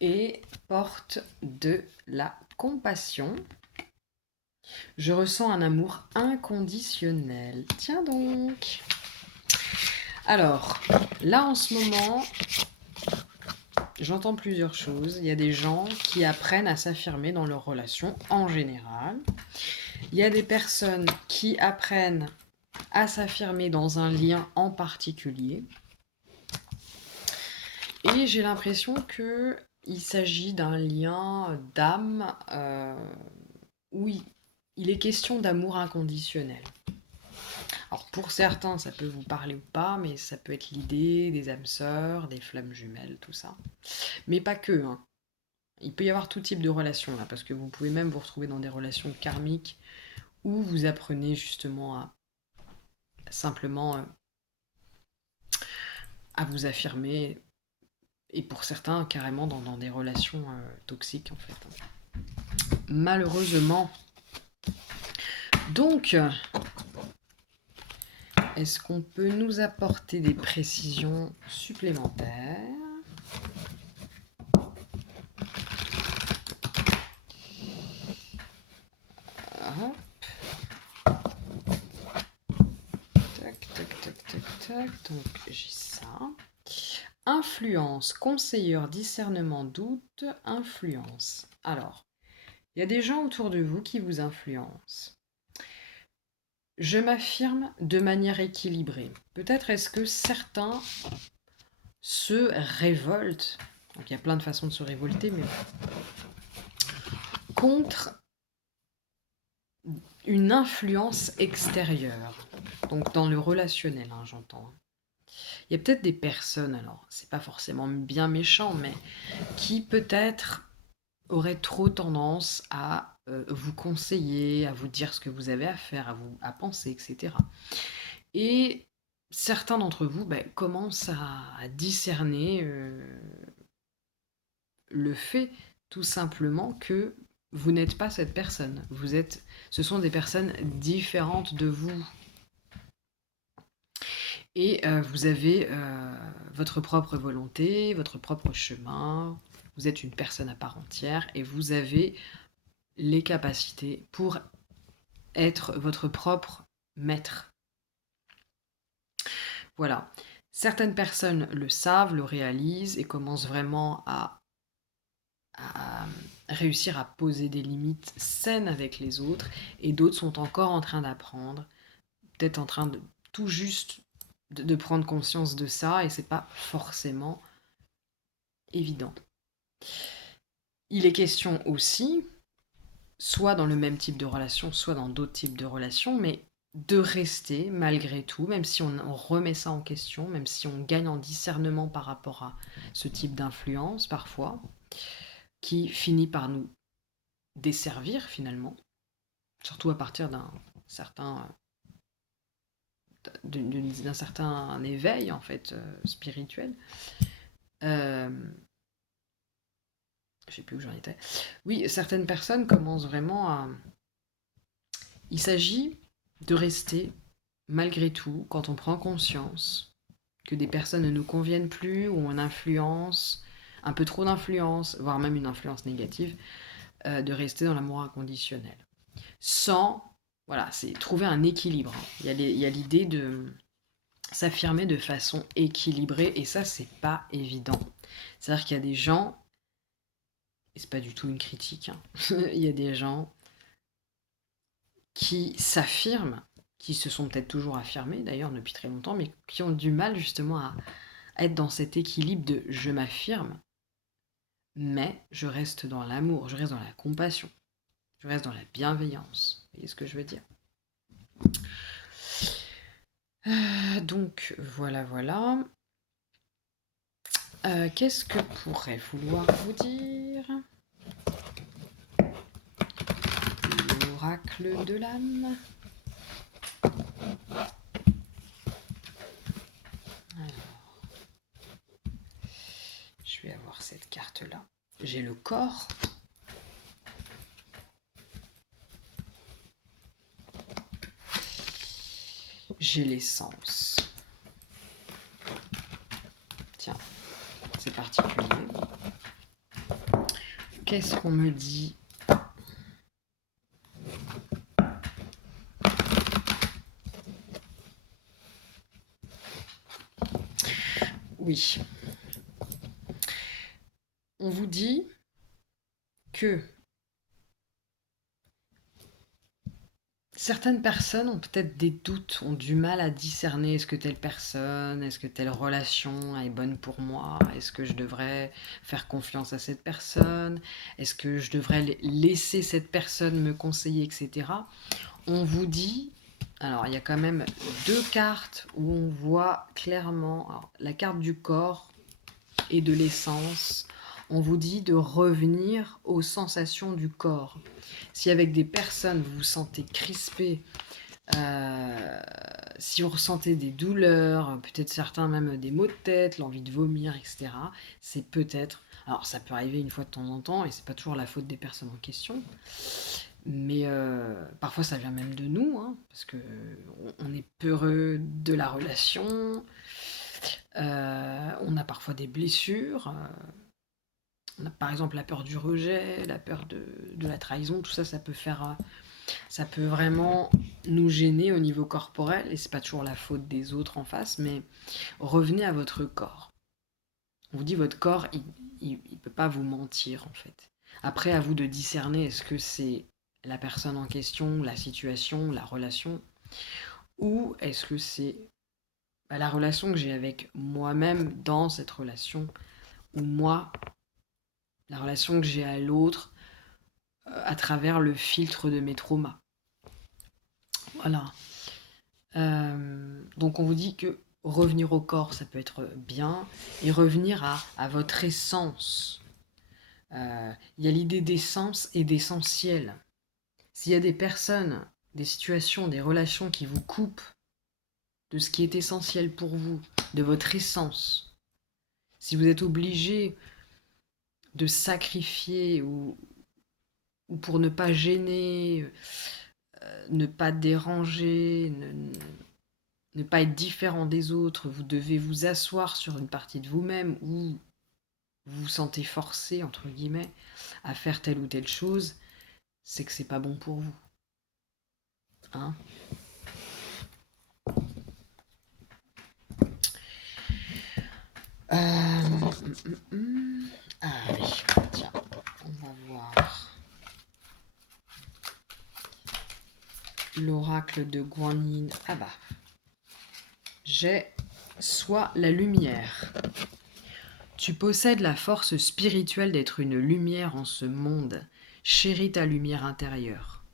et porte de la compassion. Je ressens un amour inconditionnel. Tiens donc. Alors, là en ce moment, j'entends plusieurs choses. Il y a des gens qui apprennent à s'affirmer dans leurs relations en général. Il y a des personnes qui apprennent à s'affirmer dans un lien en particulier. Et j'ai l'impression que il s'agit d'un lien d'âme où il est question d'amour inconditionnel. Alors pour certains, ça peut vous parler ou pas, mais ça peut être l'idée des âmes sœurs, des flammes jumelles, tout ça. Mais pas que, hein. Il peut y avoir tout type de relations là, parce que vous pouvez même vous retrouver dans des relations karmiques où vous apprenez justement à simplement à vous affirmer, et pour certains carrément dans des relations toxiques en fait. Malheureusement. Donc, est-ce qu'on peut nous apporter des précisions supplémentaires? Hop. Tac, tac, tac, tac, tac. Donc, j'ai ça. Influence, conseilleur, discernement, doute, influence. Alors, il y a des gens autour de vous qui vous influencent. Je m'affirme de manière équilibrée. Peut-être est-ce que certains se révoltent, donc il y a plein de façons de se révolter, mais contre une influence extérieure, donc dans le relationnel, hein, j'entends. Il y a peut-être des personnes, alors c'est pas forcément bien méchant, mais qui peut-être auraient trop tendance à vous conseiller, à vous dire ce que vous avez à faire, à penser, etc. Et certains d'entre vous commencent à discerner le fait tout simplement que vous n'êtes pas cette personne. Ce sont des personnes différentes de vous. Et vous avez votre propre volonté, votre propre chemin. Vous êtes une personne à part entière et vous avez les capacités pour être votre propre maître. Voilà. Certaines personnes le savent, le réalisent et commencent vraiment à réussir à poser des limites saines avec les autres, et d'autres sont encore en train d'apprendre, peut-être en train de tout juste de prendre conscience de ça, et c'est pas forcément évident. Il est question aussi, soit dans le même type de relation, soit dans d'autres types de relations, mais de rester malgré tout, même si on remet ça en question, même si on gagne en discernement par rapport à ce type d'influence parfois, qui finit par nous desservir finalement, surtout à partir d'un certain d'un certain éveil en fait spirituel. Je sais plus où j'en étais. Oui, certaines personnes commencent vraiment à... Il s'agit de rester malgré tout, quand on prend conscience que des personnes ne nous conviennent plus, ou on influence, un peu trop d'influence, voire même une influence négative, de rester dans l'amour inconditionnel. Sans, voilà, c'est trouver un équilibre. Il y a l'idée de s'affirmer de façon équilibrée, et ça, c'est pas évident. C'est-à-dire qu'il y a des gens, et c'est pas du tout une critique, hein, il y a des gens qui s'affirment, qui se sont peut-être toujours affirmés d'ailleurs depuis très longtemps, mais qui ont du mal justement à être dans cet équilibre de je m'affirme, mais je reste dans l'amour, je reste dans la compassion, je reste dans la bienveillance. Vous voyez ce que je veux dire? Donc voilà, voilà. Qu'est-ce que pourrait vouloir vous dire l'oracle de l'âme? Alors, je vais avoir cette carte-là. J'ai le corps. J'ai l'essence. Tiens, c'est particulier. Qu'est-ce qu'on me dit? Oui. On vous dit que Certaines personnes ont peut-être des doutes, ont du mal à discerner est-ce que telle personne, est-ce que telle relation est bonne pour moi, est-ce que je devrais faire confiance à cette personne, est-ce que je devrais laisser cette personne me conseiller, etc. On vous dit, alors il y a quand même deux cartes où on voit clairement alors, la carte du corps et de l'essence. On vous dit de revenir aux sensations du corps. Si avec des personnes vous vous sentez crispé, si vous ressentez des douleurs, peut-être certains même des maux de tête, l'envie de vomir, etc., c'est peut-être... Alors ça peut arriver une fois de temps en temps, et c'est pas toujours la faute des personnes en question, mais parfois ça vient même de nous, hein, parce que on est peureux de la relation, on a parfois des blessures, on a par exemple la peur du rejet, la peur de la trahison, tout ça, ça peut faire... ça peut vraiment nous gêner au niveau corporel, et c'est pas toujours la faute des autres en face, mais revenez à votre corps. On vous dit votre corps, il peut pas vous mentir en fait. Après, à vous de discerner est-ce que c'est la personne en question, la situation, la relation, ou est-ce que c'est la relation que j'ai avec moi-même dans cette relation, ou moi, la relation que j'ai à l'autre à travers le filtre de mes traumas. Voilà. Donc on vous dit que revenir au corps, ça peut être bien, et revenir à votre essence. Il y a l'idée d'essence et d'essentiel. S'il y a des personnes, des situations, des relations qui vous coupent de ce qui est essentiel pour vous, de votre essence, si vous êtes obligé de sacrifier ou pour ne pas gêner, ne pas déranger, ne pas être différent des autres, vous devez vous asseoir sur une partie de vous-même ou vous vous sentez forcé, entre guillemets, à faire telle ou telle chose, c'est que c'est pas bon pour vous. Hein. Allez, tiens, on va voir. L'oracle de Guanyin. Ah bah. J'ai soit la lumière. Tu possèdes la force spirituelle d'être une lumière en ce monde. Chéris ta lumière intérieure.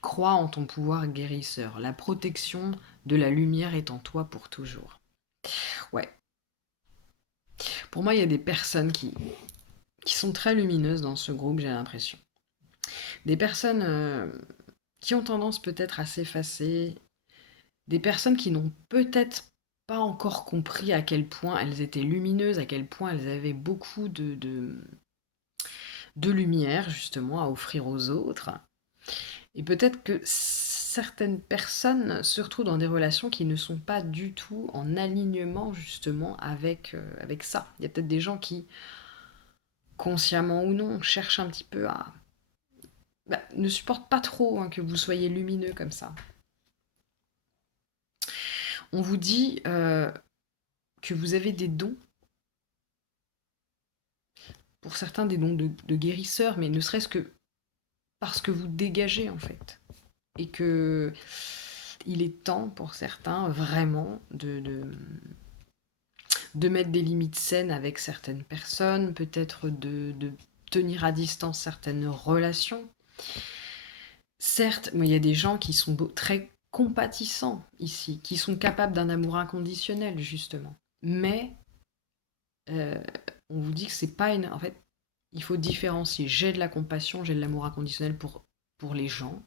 Crois en ton pouvoir guérisseur. La protection de la lumière est en toi pour toujours. Ouais. Pour moi, il y a des personnes qui sont très lumineuses dans ce groupe, j'ai l'impression. Des personnes qui ont tendance peut-être à s'effacer. Des personnes qui n'ont peut-être pas encore compris à quel point elles étaient lumineuses, à quel point elles avaient beaucoup de lumière justement à offrir aux autres. Et peut-être que certaines personnes se retrouvent dans des relations qui ne sont pas du tout en alignement justement avec ça. Il y a peut-être des gens qui, consciemment ou non, cherchent un petit peu à... ne supportent pas trop que vous soyez lumineux comme ça. On vous dit que vous avez des dons. Pour certains, des dons de guérisseurs, mais ne serait-ce que parce que vous dégagez en fait. Et que il est temps pour certains vraiment de mettre des limites saines avec certaines personnes, peut-être de tenir à distance certaines relations. Certes, il y a des gens qui sont très compatissants ici, qui sont capables d'un amour inconditionnel justement. Mais on vous dit que c'est pas une... En fait, il faut différencier. J'ai de la compassion, j'ai de l'amour inconditionnel pour les gens.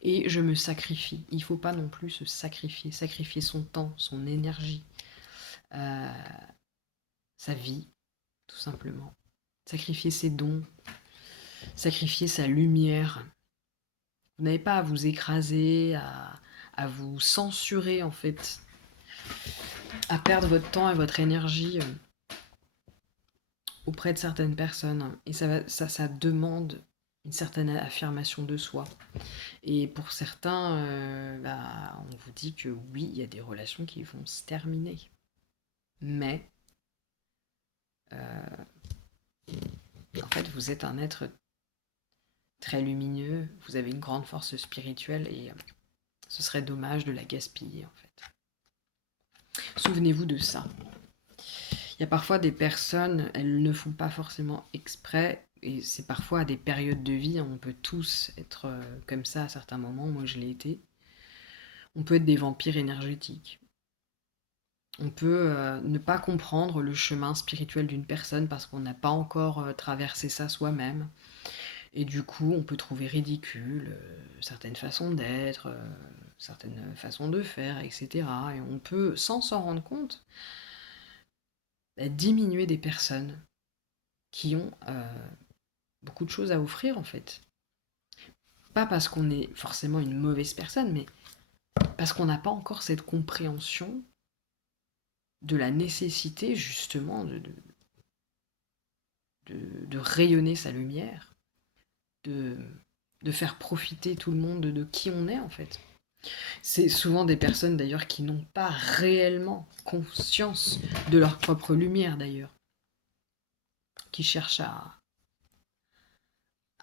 Et je me sacrifie. Il ne faut pas non plus se sacrifier. Sacrifier son temps, son énergie, euh, sa vie, tout simplement. Sacrifier ses dons, sacrifier sa lumière. Vous n'avez pas à vous écraser, à vous censurer en fait, à perdre votre temps et votre énergie auprès de certaines personnes. Et ça demande une certaine affirmation de soi. Et pour certains, on vous dit que oui, il y a des relations qui vont se terminer. Mais, en fait, vous êtes un être très lumineux, vous avez une grande force spirituelle et ce serait dommage de la gaspiller en fait. Souvenez-vous de ça. Il y a parfois des personnes, elles ne font pas forcément exprès, et c'est parfois à des périodes de vie, on peut tous être comme ça à certains moments, moi je l'ai été. On peut être des vampires énergétiques. On peut ne pas comprendre le chemin spirituel d'une personne parce qu'on n'a pas encore traversé ça soi-même. Et du coup, on peut trouver ridicule certaines façons d'être, certaines façons de faire, etc. Et on peut, sans s'en rendre compte, diminuer des personnes qui ont beaucoup de choses à offrir en fait. Pas parce qu'on est forcément une mauvaise personne, mais parce qu'on n'a pas encore cette compréhension de la nécessité justement de rayonner sa lumière, de, de faire profiter tout le monde de qui on est en fait. C'est souvent des personnes d'ailleurs qui n'ont pas réellement conscience de leur propre lumière d'ailleurs, qui cherchent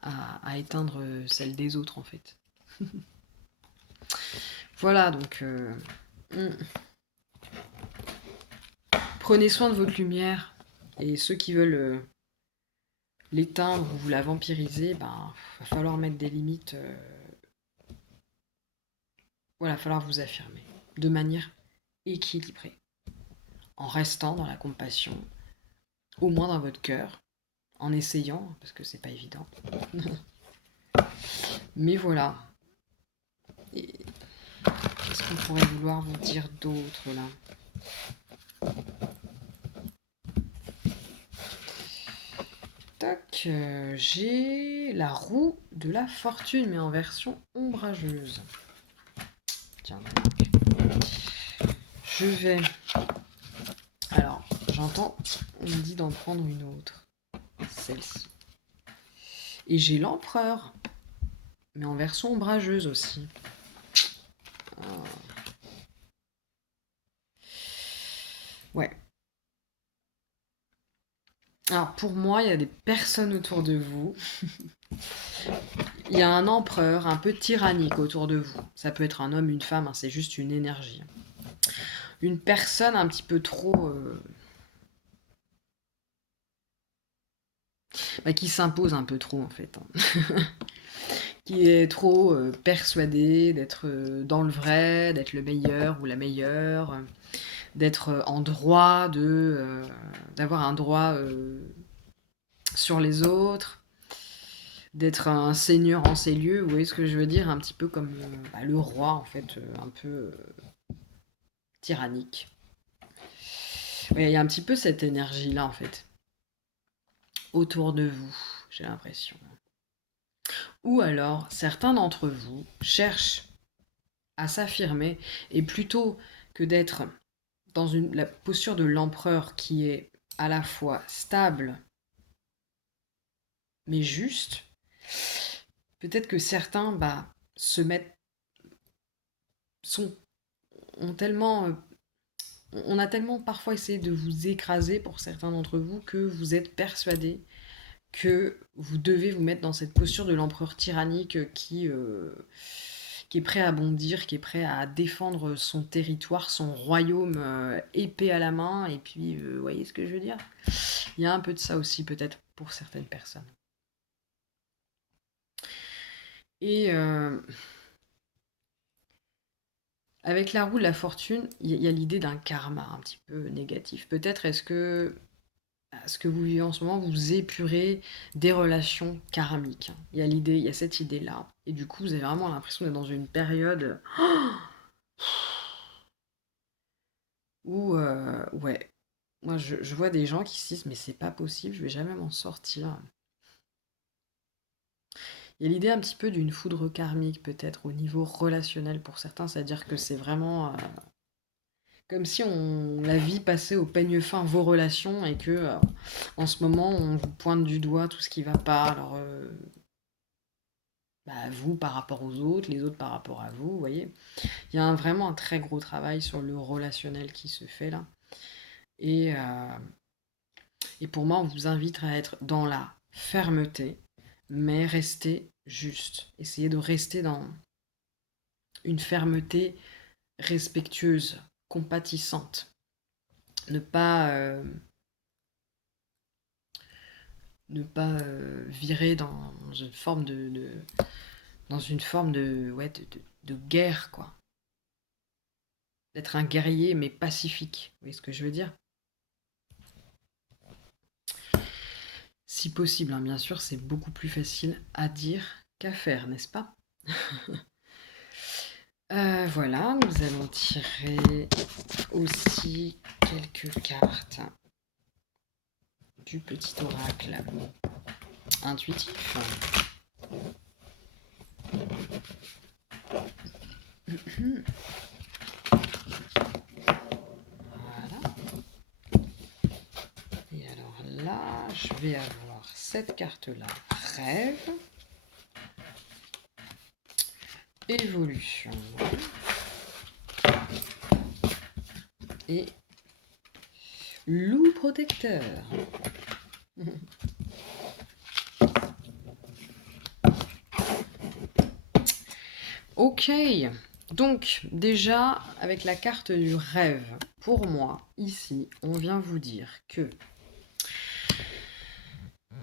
à éteindre celle des autres en fait. Voilà donc prenez soin de votre lumière et ceux qui veulent l'éteindre ou vous la vampiriser, ben va falloir mettre des limites. Voilà, va falloir vous affirmer de manière équilibrée, en restant dans la compassion, au moins dans votre cœur, en essayant, parce que c'est pas évident. Mais voilà. Et qu'est-ce qu'on pourrait vouloir vous dire d'autre là? Tac, j'ai la roue de la fortune, mais en version ombrageuse. Tiens, je vais. Alors, j'entends, on me dit d'en prendre une autre. Celle-ci. Et j'ai l'empereur, mais en version ombrageuse aussi. Ouais. Alors pour moi, il y a des personnes autour de vous. Il y a un empereur un peu tyrannique autour de vous. Ça peut être un homme, une femme, hein, c'est juste une énergie. Une personne un petit peu trop... qui s'impose un peu trop en fait. Hein. Qui est trop persuadé d'être dans le vrai, d'être le meilleur ou la meilleure, d'être en droit, d'avoir un droit sur les autres, d'être un seigneur en ces lieux, vous voyez ce que je veux dire, un petit peu comme le roi en fait, un peu tyrannique. Il y a un petit peu cette énergie-là en fait, autour de vous, j'ai l'impression. Ou alors, certains d'entre vous cherchent à s'affirmer, et plutôt que d'être dans la posture de l'empereur qui est à la fois stable mais juste, peut-être que certains se mettent, sont, ont tellement, on a tellement parfois essayé de vous écraser pour certains d'entre vous que vous êtes persuadés que vous devez vous mettre dans cette posture de l'empereur tyrannique qui est prêt à bondir, qui est prêt à défendre son territoire, son royaume épée à la main. Et puis, vous voyez ce que je veux dire? Il y a un peu de ça aussi peut-être pour certaines personnes. Et avec la roue de la fortune, il y a l'idée d'un karma un petit peu négatif. Peut-être est-ce que ce que vous vivez en ce moment, vous épurez des relations karmiques. Il y a l'idée, il y a cette idée-là. Et du coup, vous avez vraiment l'impression d'être dans une période où, ouais, moi je vois des gens qui se disent, mais c'est pas possible, je vais jamais m'en sortir. Il y a l'idée un petit peu d'une foudre karmique, peut-être, au niveau relationnel pour certains, c'est-à-dire que c'est vraiment comme si la vie passait au peigne fin vos relations et que en ce moment on vous pointe du doigt tout ce qui va pas. Alors vous par rapport aux autres, les autres par rapport à vous, vous voyez. Il y a vraiment un très gros travail sur le relationnel qui se fait là. Et pour moi, on vous invite à être dans la fermeté, mais rester juste. Essayez de rester dans une fermeté respectueuse, compatissante. Ne pas, virer dans une forme dans une forme ouais, de guerre, quoi. D'être un guerrier, mais pacifique. Vous voyez ce que je veux dire? Si possible, hein, bien sûr, c'est beaucoup plus facile à dire qu'à faire, n'est-ce pas? Voilà, nous allons tirer aussi quelques cartes du petit oracle intuitif. Voilà. Et alors là, je vais avoir cette carte-là, rêve, évolution et loup protecteur. Ok, donc déjà avec la carte du rêve, pour moi, ici, on vient vous dire que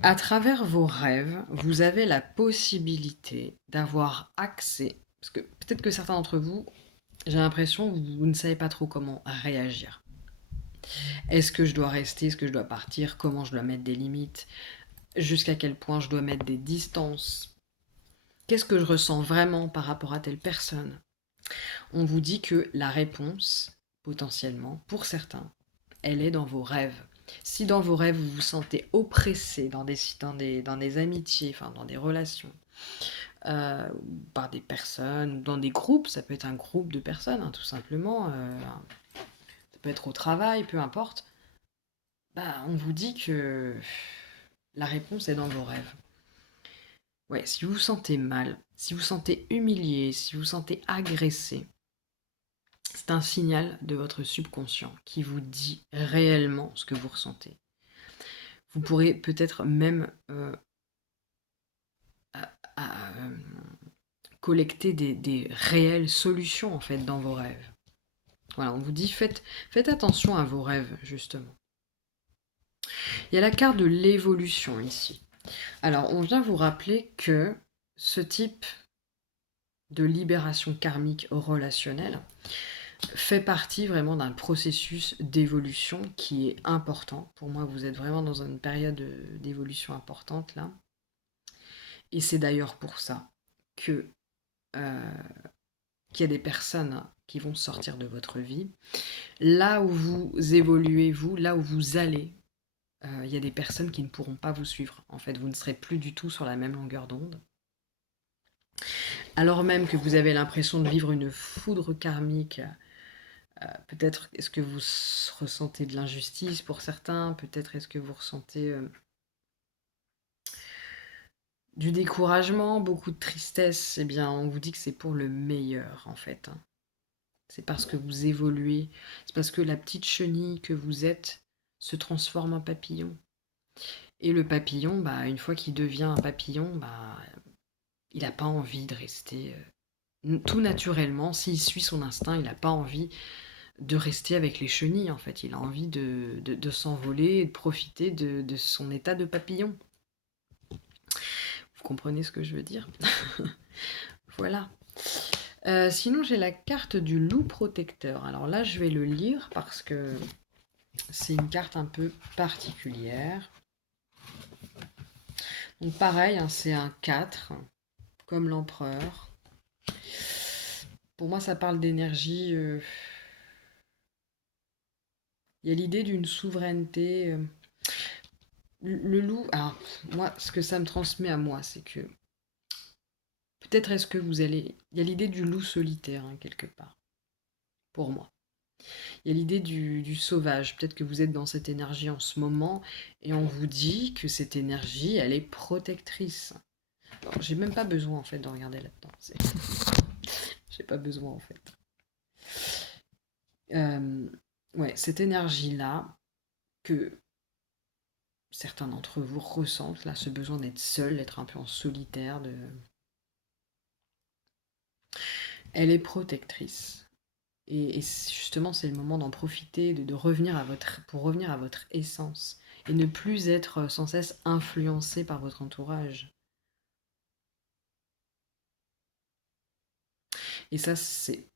à travers vos rêves, vous avez la possibilité d'avoir accès, parce que peut-être que certains d'entre vous, j'ai l'impression que vous ne savez pas trop comment réagir. Est-ce que je dois rester, est-ce que je dois partir, comment je dois mettre des limites, jusqu'à quel point je dois mettre des distances, qu'est-ce que je ressens vraiment par rapport à telle personne. On vous dit que la réponse, potentiellement, pour certains, elle est dans vos rêves. Si dans vos rêves, vous vous sentez oppressé dans des amitiés, enfin dans des relations, par des personnes, dans des groupes, ça peut être un groupe de personnes, hein, tout simplement, ça peut être au travail, peu importe, bah, on vous dit que la réponse est dans vos rêves. Ouais, si vous vous sentez mal, si vous vous sentez humilié, si vous vous sentez agressé, c'est un signal de votre subconscient qui vous dit réellement ce que vous ressentez. Vous pourrez peut-être même collecter des réelles solutions en fait dans vos rêves. Voilà, on vous dit faites attention à vos rêves justement. Il y a la carte de l'évolution ici. Alors on vient vous rappeler que ce type de libération karmique relationnelle fait partie vraiment d'un processus d'évolution qui est important. Pour moi, vous êtes vraiment dans une période d'évolution importante là. Et c'est d'ailleurs pour ça que qu'il y a des personnes qui vont sortir de votre vie. Là où vous évoluez, vous, là où vous allez, il y a des personnes qui ne pourront pas vous suivre. En fait, vous ne serez plus du tout sur la même longueur d'onde. Alors même que vous avez l'impression de vivre une foudre karmique, peut-être est-ce que vous ressentez de l'injustice pour certains, peut-être est-ce que vous ressentez du découragement, beaucoup de tristesse, eh bien on vous dit que c'est pour le meilleur en fait. C'est parce que vous évoluez, c'est parce que la petite chenille que vous êtes se transforme en papillon. Et le papillon, bah, une fois qu'il devient un papillon, bah, il n'a pas envie de rester tout naturellement. S'il suit son instinct, il n'a pas envie de rester avec les chenilles, en fait. Il a envie de s'envoler et de profiter de son état de papillon. Vous comprenez ce que je veux dire? Voilà. Sinon, j'ai la carte du loup protecteur. Alors là, je vais le lire parce que c'est une carte un peu particulière. Donc pareil, hein, c'est un 4, comme l'empereur. Pour moi, ça parle d'énergie. Il y a l'idée d'une souveraineté. Le loup, alors moi, ce que ça me transmet à moi, c'est que peut-être est-ce que vous allez... Il y a l'idée du loup solitaire, hein, quelque part, pour moi. Il y a l'idée du sauvage. Peut-être que vous êtes dans cette énergie en ce moment et on vous dit que cette énergie, elle est protectrice. Alors, j'ai même pas besoin en fait de regarder là-dedans. J'ai pas besoin en fait. Ouais, cette énergie-là que certains d'entre vous ressentent, là, ce besoin d'être seul, d'être un peu en solitaire, Elle est protectrice. Et justement, c'est le moment d'en profiter, de revenir pour revenir à votre essence. Et ne plus être sans cesse influencé par votre entourage. Et ça, c'est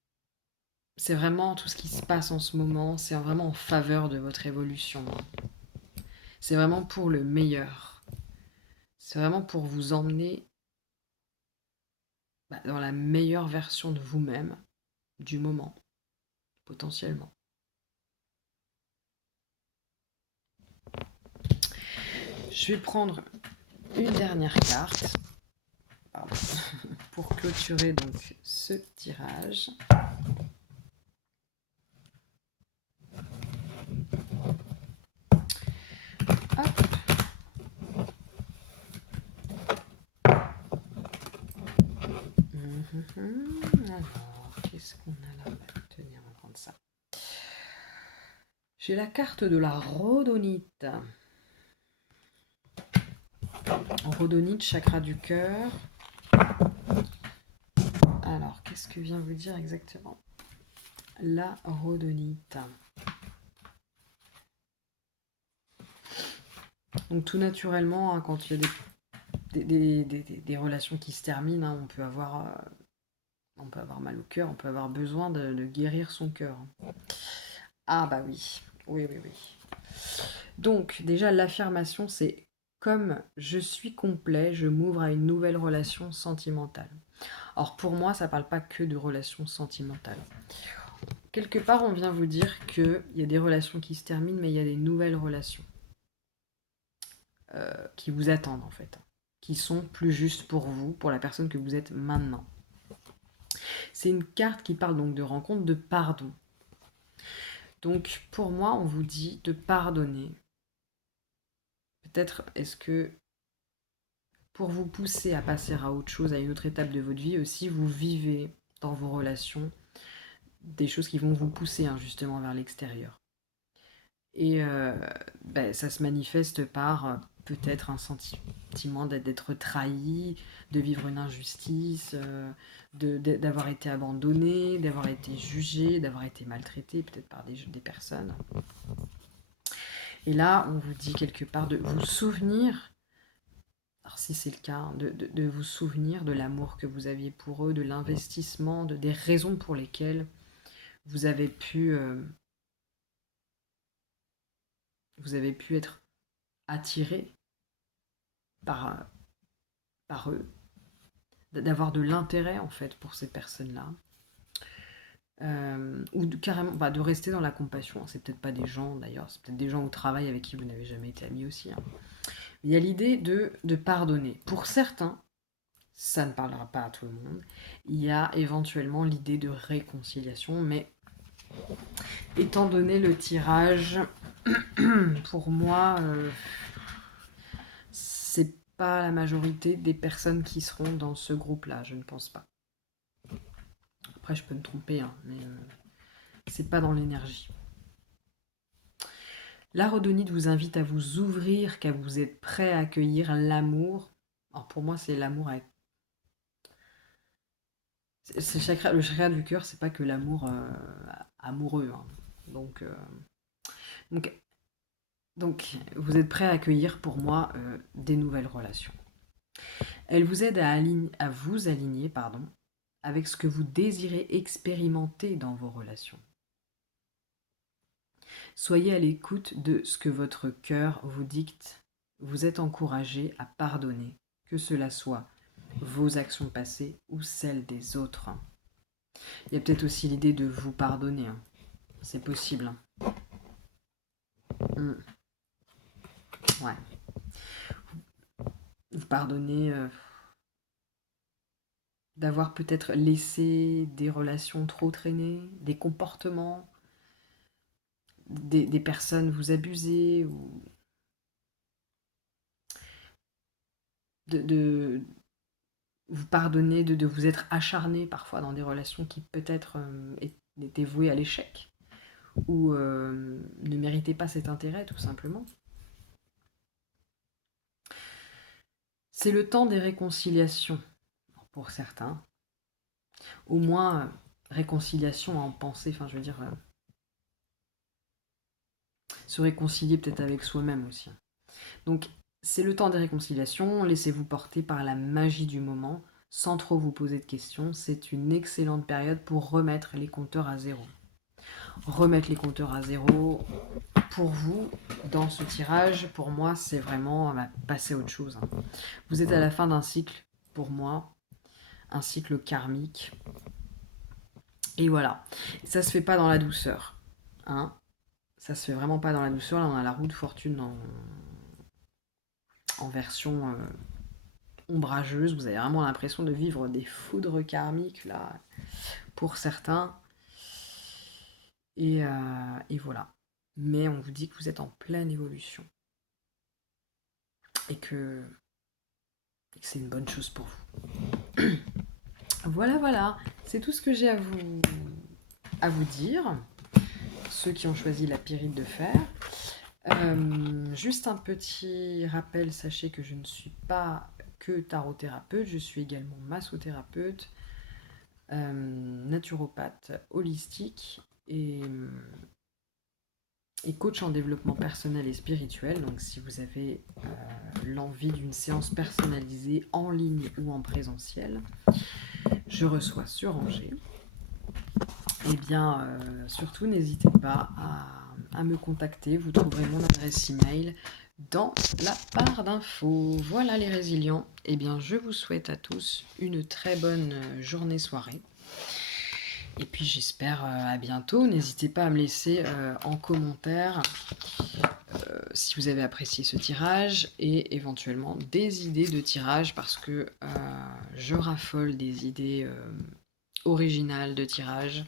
vraiment tout ce qui se passe en ce moment, c'est vraiment en faveur de votre évolution. C'est vraiment pour le meilleur. C'est vraiment pour vous emmener dans la meilleure version de vous-même, du moment, potentiellement. Je vais prendre une dernière carte pour clôturer donc ce tirage. Hop. Alors, qu'est-ce qu'on a là? Tenez, on va prendre ça. J'ai la carte de la rhodonite. Rhodonite, chakra du cœur. Alors, qu'est-ce que vient vous dire exactement la rhodonite? Donc tout naturellement, hein, quand il y a des relations qui se terminent, hein, on peut avoir mal au cœur, on peut avoir besoin de guérir son cœur. Ah bah oui, oui. Donc déjà l'affirmation c'est: comme je suis complet, je m'ouvre à une nouvelle relation sentimentale. Or pour moi ça parle pas que de relations sentimentales. Quelque part on vient vous dire qu'il y a des relations qui se terminent, mais il y a des nouvelles relations qui vous attendent en fait, qui sont plus justes pour vous, pour la personne que vous êtes maintenant. C'est une carte qui parle donc de rencontre, de pardon. Donc pour moi, on vous dit de pardonner. Peut-être est-ce que pour vous pousser à passer à autre chose, à une autre étape de votre vie aussi, vous vivez dans vos relations des choses qui vont vous pousser justement vers l'extérieur. Et ça se manifeste par peut-être un sentiment d'être trahi, de vivre une injustice, d'avoir été abandonné, d'avoir été jugé, d'avoir été maltraité peut-être par des personnes. Et là, on vous dit quelque part de vous souvenir, alors si c'est le cas, de vous souvenir de l'amour que vous aviez pour eux, de l'investissement, des raisons pour lesquelles vous avez pu être attiré par eux, d'avoir de l'intérêt en fait pour ces personnes-là. Ou carrément de rester dans la compassion. C'est peut-être pas des gens d'ailleurs, c'est peut-être des gens au travail avec qui vous n'avez jamais été amis aussi. Il y a l'idée de pardonner. Pour certains, ça ne parlera pas à tout le monde. Il y a éventuellement l'idée de réconciliation, mais étant donné le tirage, pour moi, c'est pas la majorité des personnes qui seront dans ce groupe-là, je ne pense pas. Après, je peux me tromper, mais c'est pas dans l'énergie. La rhodonite vous invite à vous ouvrir, qu'à vous êtes prêt à accueillir l'amour. Alors pour moi, c'est l'amour avec... le chakra du cœur, c'est pas que l'amour amoureux. Donc, vous êtes prêt à accueillir pour moi des nouvelles relations. Elle vous aide à vous aligner avec ce que vous désirez expérimenter dans vos relations. Soyez à l'écoute de ce que votre cœur vous dicte. Vous êtes encouragé à pardonner, que cela soit vos actions passées ou celles des autres. Il y a peut-être aussi l'idée de vous pardonner. C'est possible. Ouais. Vous pardonnez d'avoir peut-être laissé des relations trop traîner, des comportements, des personnes vous abuser, ou de vous pardonner de vous être acharné parfois dans des relations qui peut-être étaient vouées à l'échec, ou ne méritaient pas cet intérêt tout simplement. C'est le temps des réconciliations pour certains. Au moins, réconciliation en pensée, enfin, je veux dire, se réconcilier peut-être avec soi-même aussi. Donc, c'est le temps des réconciliations, laissez-vous porter par la magie du moment, sans trop vous poser de questions. C'est une excellente période pour remettre les compteurs à zéro. Remettre les compteurs à zéro, pour vous, dans ce tirage, pour moi, c'est vraiment passer à autre chose. Vous êtes à la fin d'un cycle, pour moi, un cycle karmique. Et voilà, ça se fait pas dans la douceur. Hein, ça se fait vraiment pas dans la douceur. Là, on a la roue de fortune en version ombrageuse. Vous avez vraiment l'impression de vivre des foudres karmiques, là, pour certains. Et voilà. Mais on vous dit que vous êtes en pleine évolution. Et que c'est une bonne chose pour vous. Voilà, voilà. C'est tout ce que j'ai à vous dire. Ceux qui ont choisi la pyrite de fer. Juste un petit rappel, sachez que je ne suis pas que tarot-thérapeute, je suis également massothérapeute, naturopathe holistique et coach en développement personnel et spirituel. Donc si vous avez l'envie d'une séance personnalisée en ligne ou en présentiel, je reçois sur Angers. Eh bien, surtout, n'hésitez pas à me contacter. Vous trouverez mon adresse email dans la barre d'infos. Voilà les résilients. Eh bien, je vous souhaite à tous une très bonne journée-soirée. Et puis, j'espère à bientôt. N'hésitez pas à me laisser en commentaire si vous avez apprécié ce tirage et éventuellement des idées de tirage parce que je raffole des idées originales de tirage.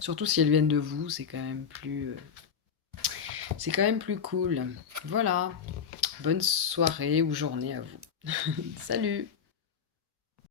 Surtout si elles viennent de vous, c'est quand même plus cool. Voilà. Bonne soirée ou journée à vous. Salut!